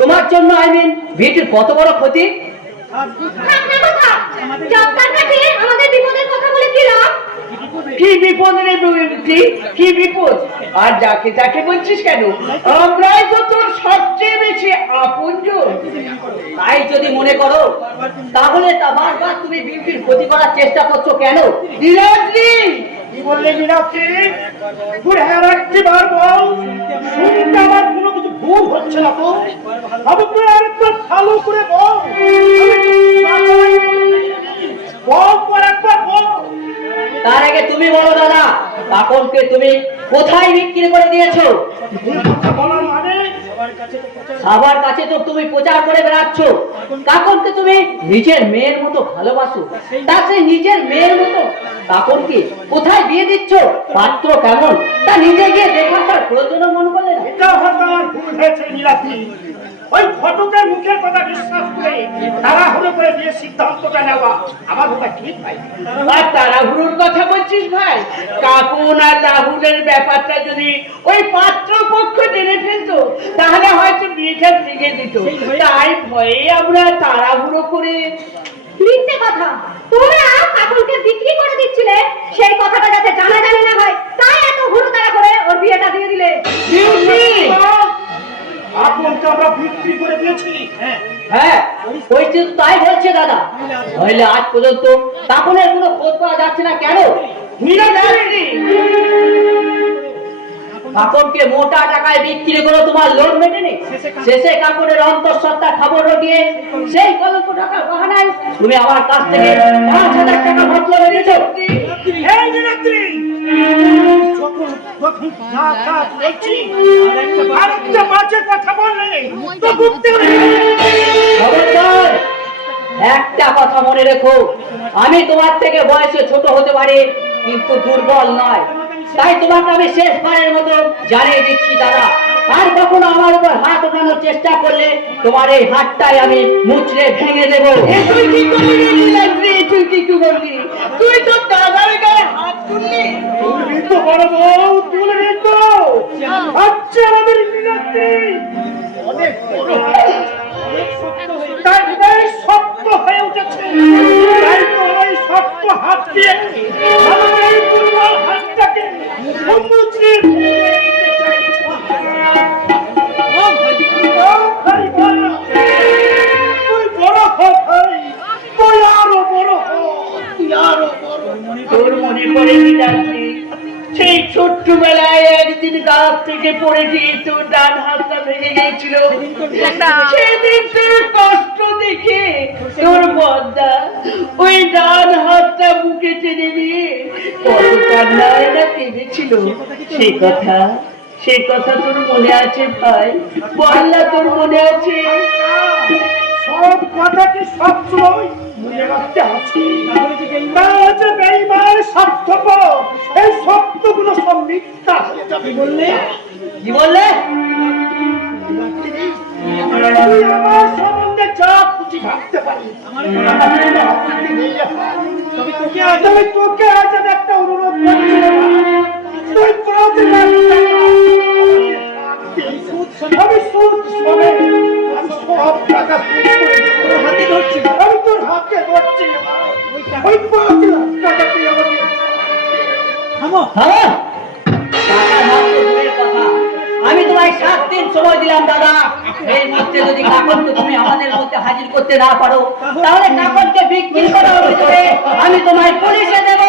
তোমার জন্য বিউটির কত বড় ক্ষতি? থাক না কথা, ডাক্তার কাছে আমাদের বিপদের কথা বলে কি লাভ? কি বিপদ রে বিউটি, কি বিপদ? আর যাকে তাকে বলছিস কেন? আমরাই তো তোর সবচেয়ে বেশি আপনজন। তাই যদি মনে করো, তাহলে তা বারবার তুমি বিউটির ক্ষতি করার চেষ্টা করছো কেন? ধীরাজলি, কি বললে মীনাক্ষী? বুড়ে একটি বার বল, শুনতে আমার কোনো কিছু ভুল হচ্ছে না তো? আবু তুই আরেকবার ভালো করে বল, বল পর একবার বল। তার আগে তুমি বলো দাদা, কাকনকে তুমি কোথায় বিক্রি করে দিয়েছো? বলার মানে সবার কাছে তো তুমি প্রচার করে বেড়াচ্ছ কাকনকে তুমি নিজের মেয়ের মতো ভালোবাসো, তা সে নিজের মেয়ের মতো কাকনকে কোথায় বিয়ে দিচ্ছ? পাত্র কেমন তা নিজে গিয়ে দেখার প্রয়োজন মনে করলে না? এটা হয়তো আমার ভুল হয়েছে নীলাদ্রি। ওই ঘটকের মুখের কথা বিশ্বাস করে তাড়াহুড়ো করে বিয়ের সিদ্ধান্তটা নেওয়া আমার কথা ঠিক ভাই। আর তাড়াহুড়োর কথা বলছিস ভাই? কাকুন আর রাহুলের ব্যাপারটা যদি ওই পাত্র পক্ষ জেনে ফেলতো, তাহলে হয়তো বিয়ে ঠিকঠাক লিখে দিত, তাই ভয়ে আমরা তাড়াহুড়ো করে। মিথ্যে কথা, তোমরা কাকুকে বিক্রি করে দিচ্ছিলে, সেই কথাটা যাতে জানাজানি না হয় তাই এত হুড়োতাড়া করে ওর বিয়েটা দিয়ে দিলে। কাকুনকে আমরা বিক্রি করে দিয়েছি। হ্যাঁ, ওই তো তাই বলছে দাদা। নইলে আজ পর্যন্ত কাকুনের কোনো খোঁজ পাওয়া যাচ্ছে না কেন? কাকুনকে মোটা টাকায় বিক্রি করে তোমার লোন মেটেনি, শেষে কাকুনের অন্তঃসত্ত্বা খবর রটিয়ে সেই কলঙ্ক টাকার বাহানায় তুমি আমার কাছ থেকে 5,000 টাকা মতলবে নিয়েছো। এই দিনাত্রী, যখন যা তা বলছি, আরেকটা বাজে কথা বললে তো বুঝতে হবে। খবরদার! একটা কথা মনে রেখো, আমি তোমার থেকে বয়সে ছোট হতে পারি কিন্তু দুর্বল নয়। তাই তোমাকে আমি শেষবারের মতো জানিয়ে দিচ্ছি দাদা, আর কখনো আমার উপর হাত ওঠানোর চেষ্টা করলে তোমার এই হাতটাই আমি মুচড়ে ভেঙে দেবো। তুই কি করলি রে নীলাদ্রি? তুই কি করলি? তুই তো দাদার গায়ে হাত তুললি। তুলবি তো বড় বউ, তুলবি তো। আচ্ছা আমাদের দিনাত্রী অনেক বড়, অনেক শক্ত হয়ে তার হৃদয় শক্ত হয়ে উঠেছে। তাই তো এই শক্ত হাত দিয়ে আমাদের এই দুর্বল হাতটাকে মুচড়ে ফেলে দিতে চাইছে। ও ভাই ভাই, তুই বড় হ ভাই, তুই আরো বড় হ, তুই আরো বড় হ। তোর মনে পড়ে নীলাদ্রি, সেই ছোট্টবেলায় একদিন গাছ থেকে পড়ে গিয়ে তোর ডান হাতটা ভেঙে গিয়েছিল। সেদিন তোর কষ্ট দেখে তোর বদ্দা ওই ডান হাতটা বুকে টেনে নিয়ে কত কান্নায় না কেঁদেছিল। সে কথা তোর মনে আছে ভাই? বল্লা তোর মনে আছে? সব কথা কি সব সময় মনে রাখতে আছি? যে বেঈমান স্বার্থপর, এই শব্দগুলো সব মিথ্যা হয়ে যাবে। বললে কি বললে? তুই আমার সম্বন্ধে যা খুশি ভাবতে পারিস, আমার কোনো আপত্তি নেই। তবে তোকে আজ আমি একটা অনুরোধ করছি রে ভাই। তুই 5,000 টাকা আমি সুদ সমেত আমি সব টাকা শোধ করে দেব। তোর হাতে ধরছি, আমি তোর হাতে ধরছি রে ভাই। ওই 5,000 টাকা তুই আমাকে থামো। হ্যাঁ, টাকা মাত্র দূরের কথা, আমি তোমায় 7 দিন সময় দিলাম দাদা। এর মধ্যে যদি কাকনকে তুমি আমাদের মধ্যে হাজির করতে না পারো, তাহলে কাকনকে বিক্রি করা অভিযোগে আমি তোমায় পুলিশে দেব।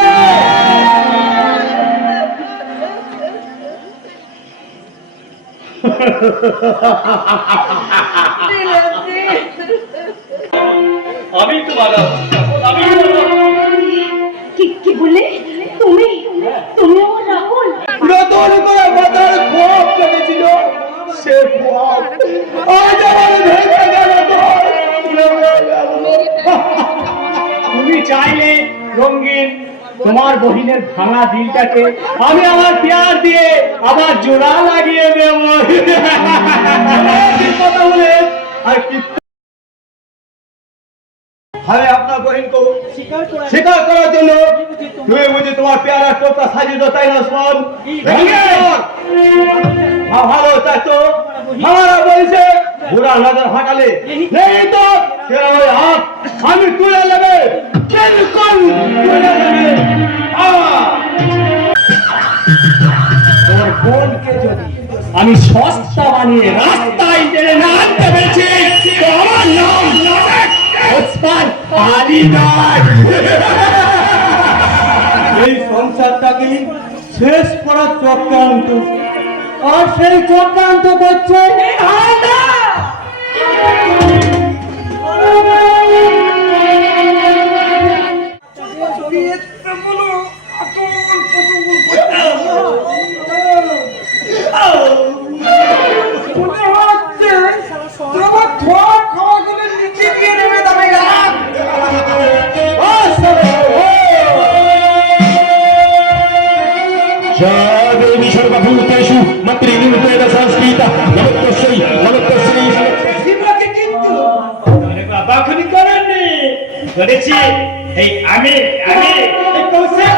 আমি তো বাধা, আমি কি বললে? তুমি তুমি আমার রাহুল? নতুন করে মাথার খোপ কেটেছিল, সে খোপ আজ আমার ভেঙে গেল তো। তুমি চাইলে রঙিন তোমার বহিনের ভাঙা দিলটাকে আমি আমার প্যার দিয়ে আবার জোড়া লাগিয়ে দেব। কথা বলে আর কি আমি আপনার বহিনকে স্বীকার করার জন্য তুমি বুঝি তোমার পেয়ারা টোপটা সাজিয়ে দাও, তাই না? শোন, ভালো তাই তো আমার বলছে বুড়া নজর হাঁটালে নেই তো তেরা ওই হাত আমি তুলে নেবে, বিলকুল তুলে নেবে। তোর বোনকে যদি আমি সস্তা বানিয়ে রাস্তায় টেনে না আনতে পেরেছি তো আমার নাম ওসমান আলী নয়। এই সংসারটাকে শেষ করার চক্রান্ত, আর সেই চক্রান্ত করছে এই হায়দার। বাবাখনি করেননি করেছি। এই আমি এই কৌশল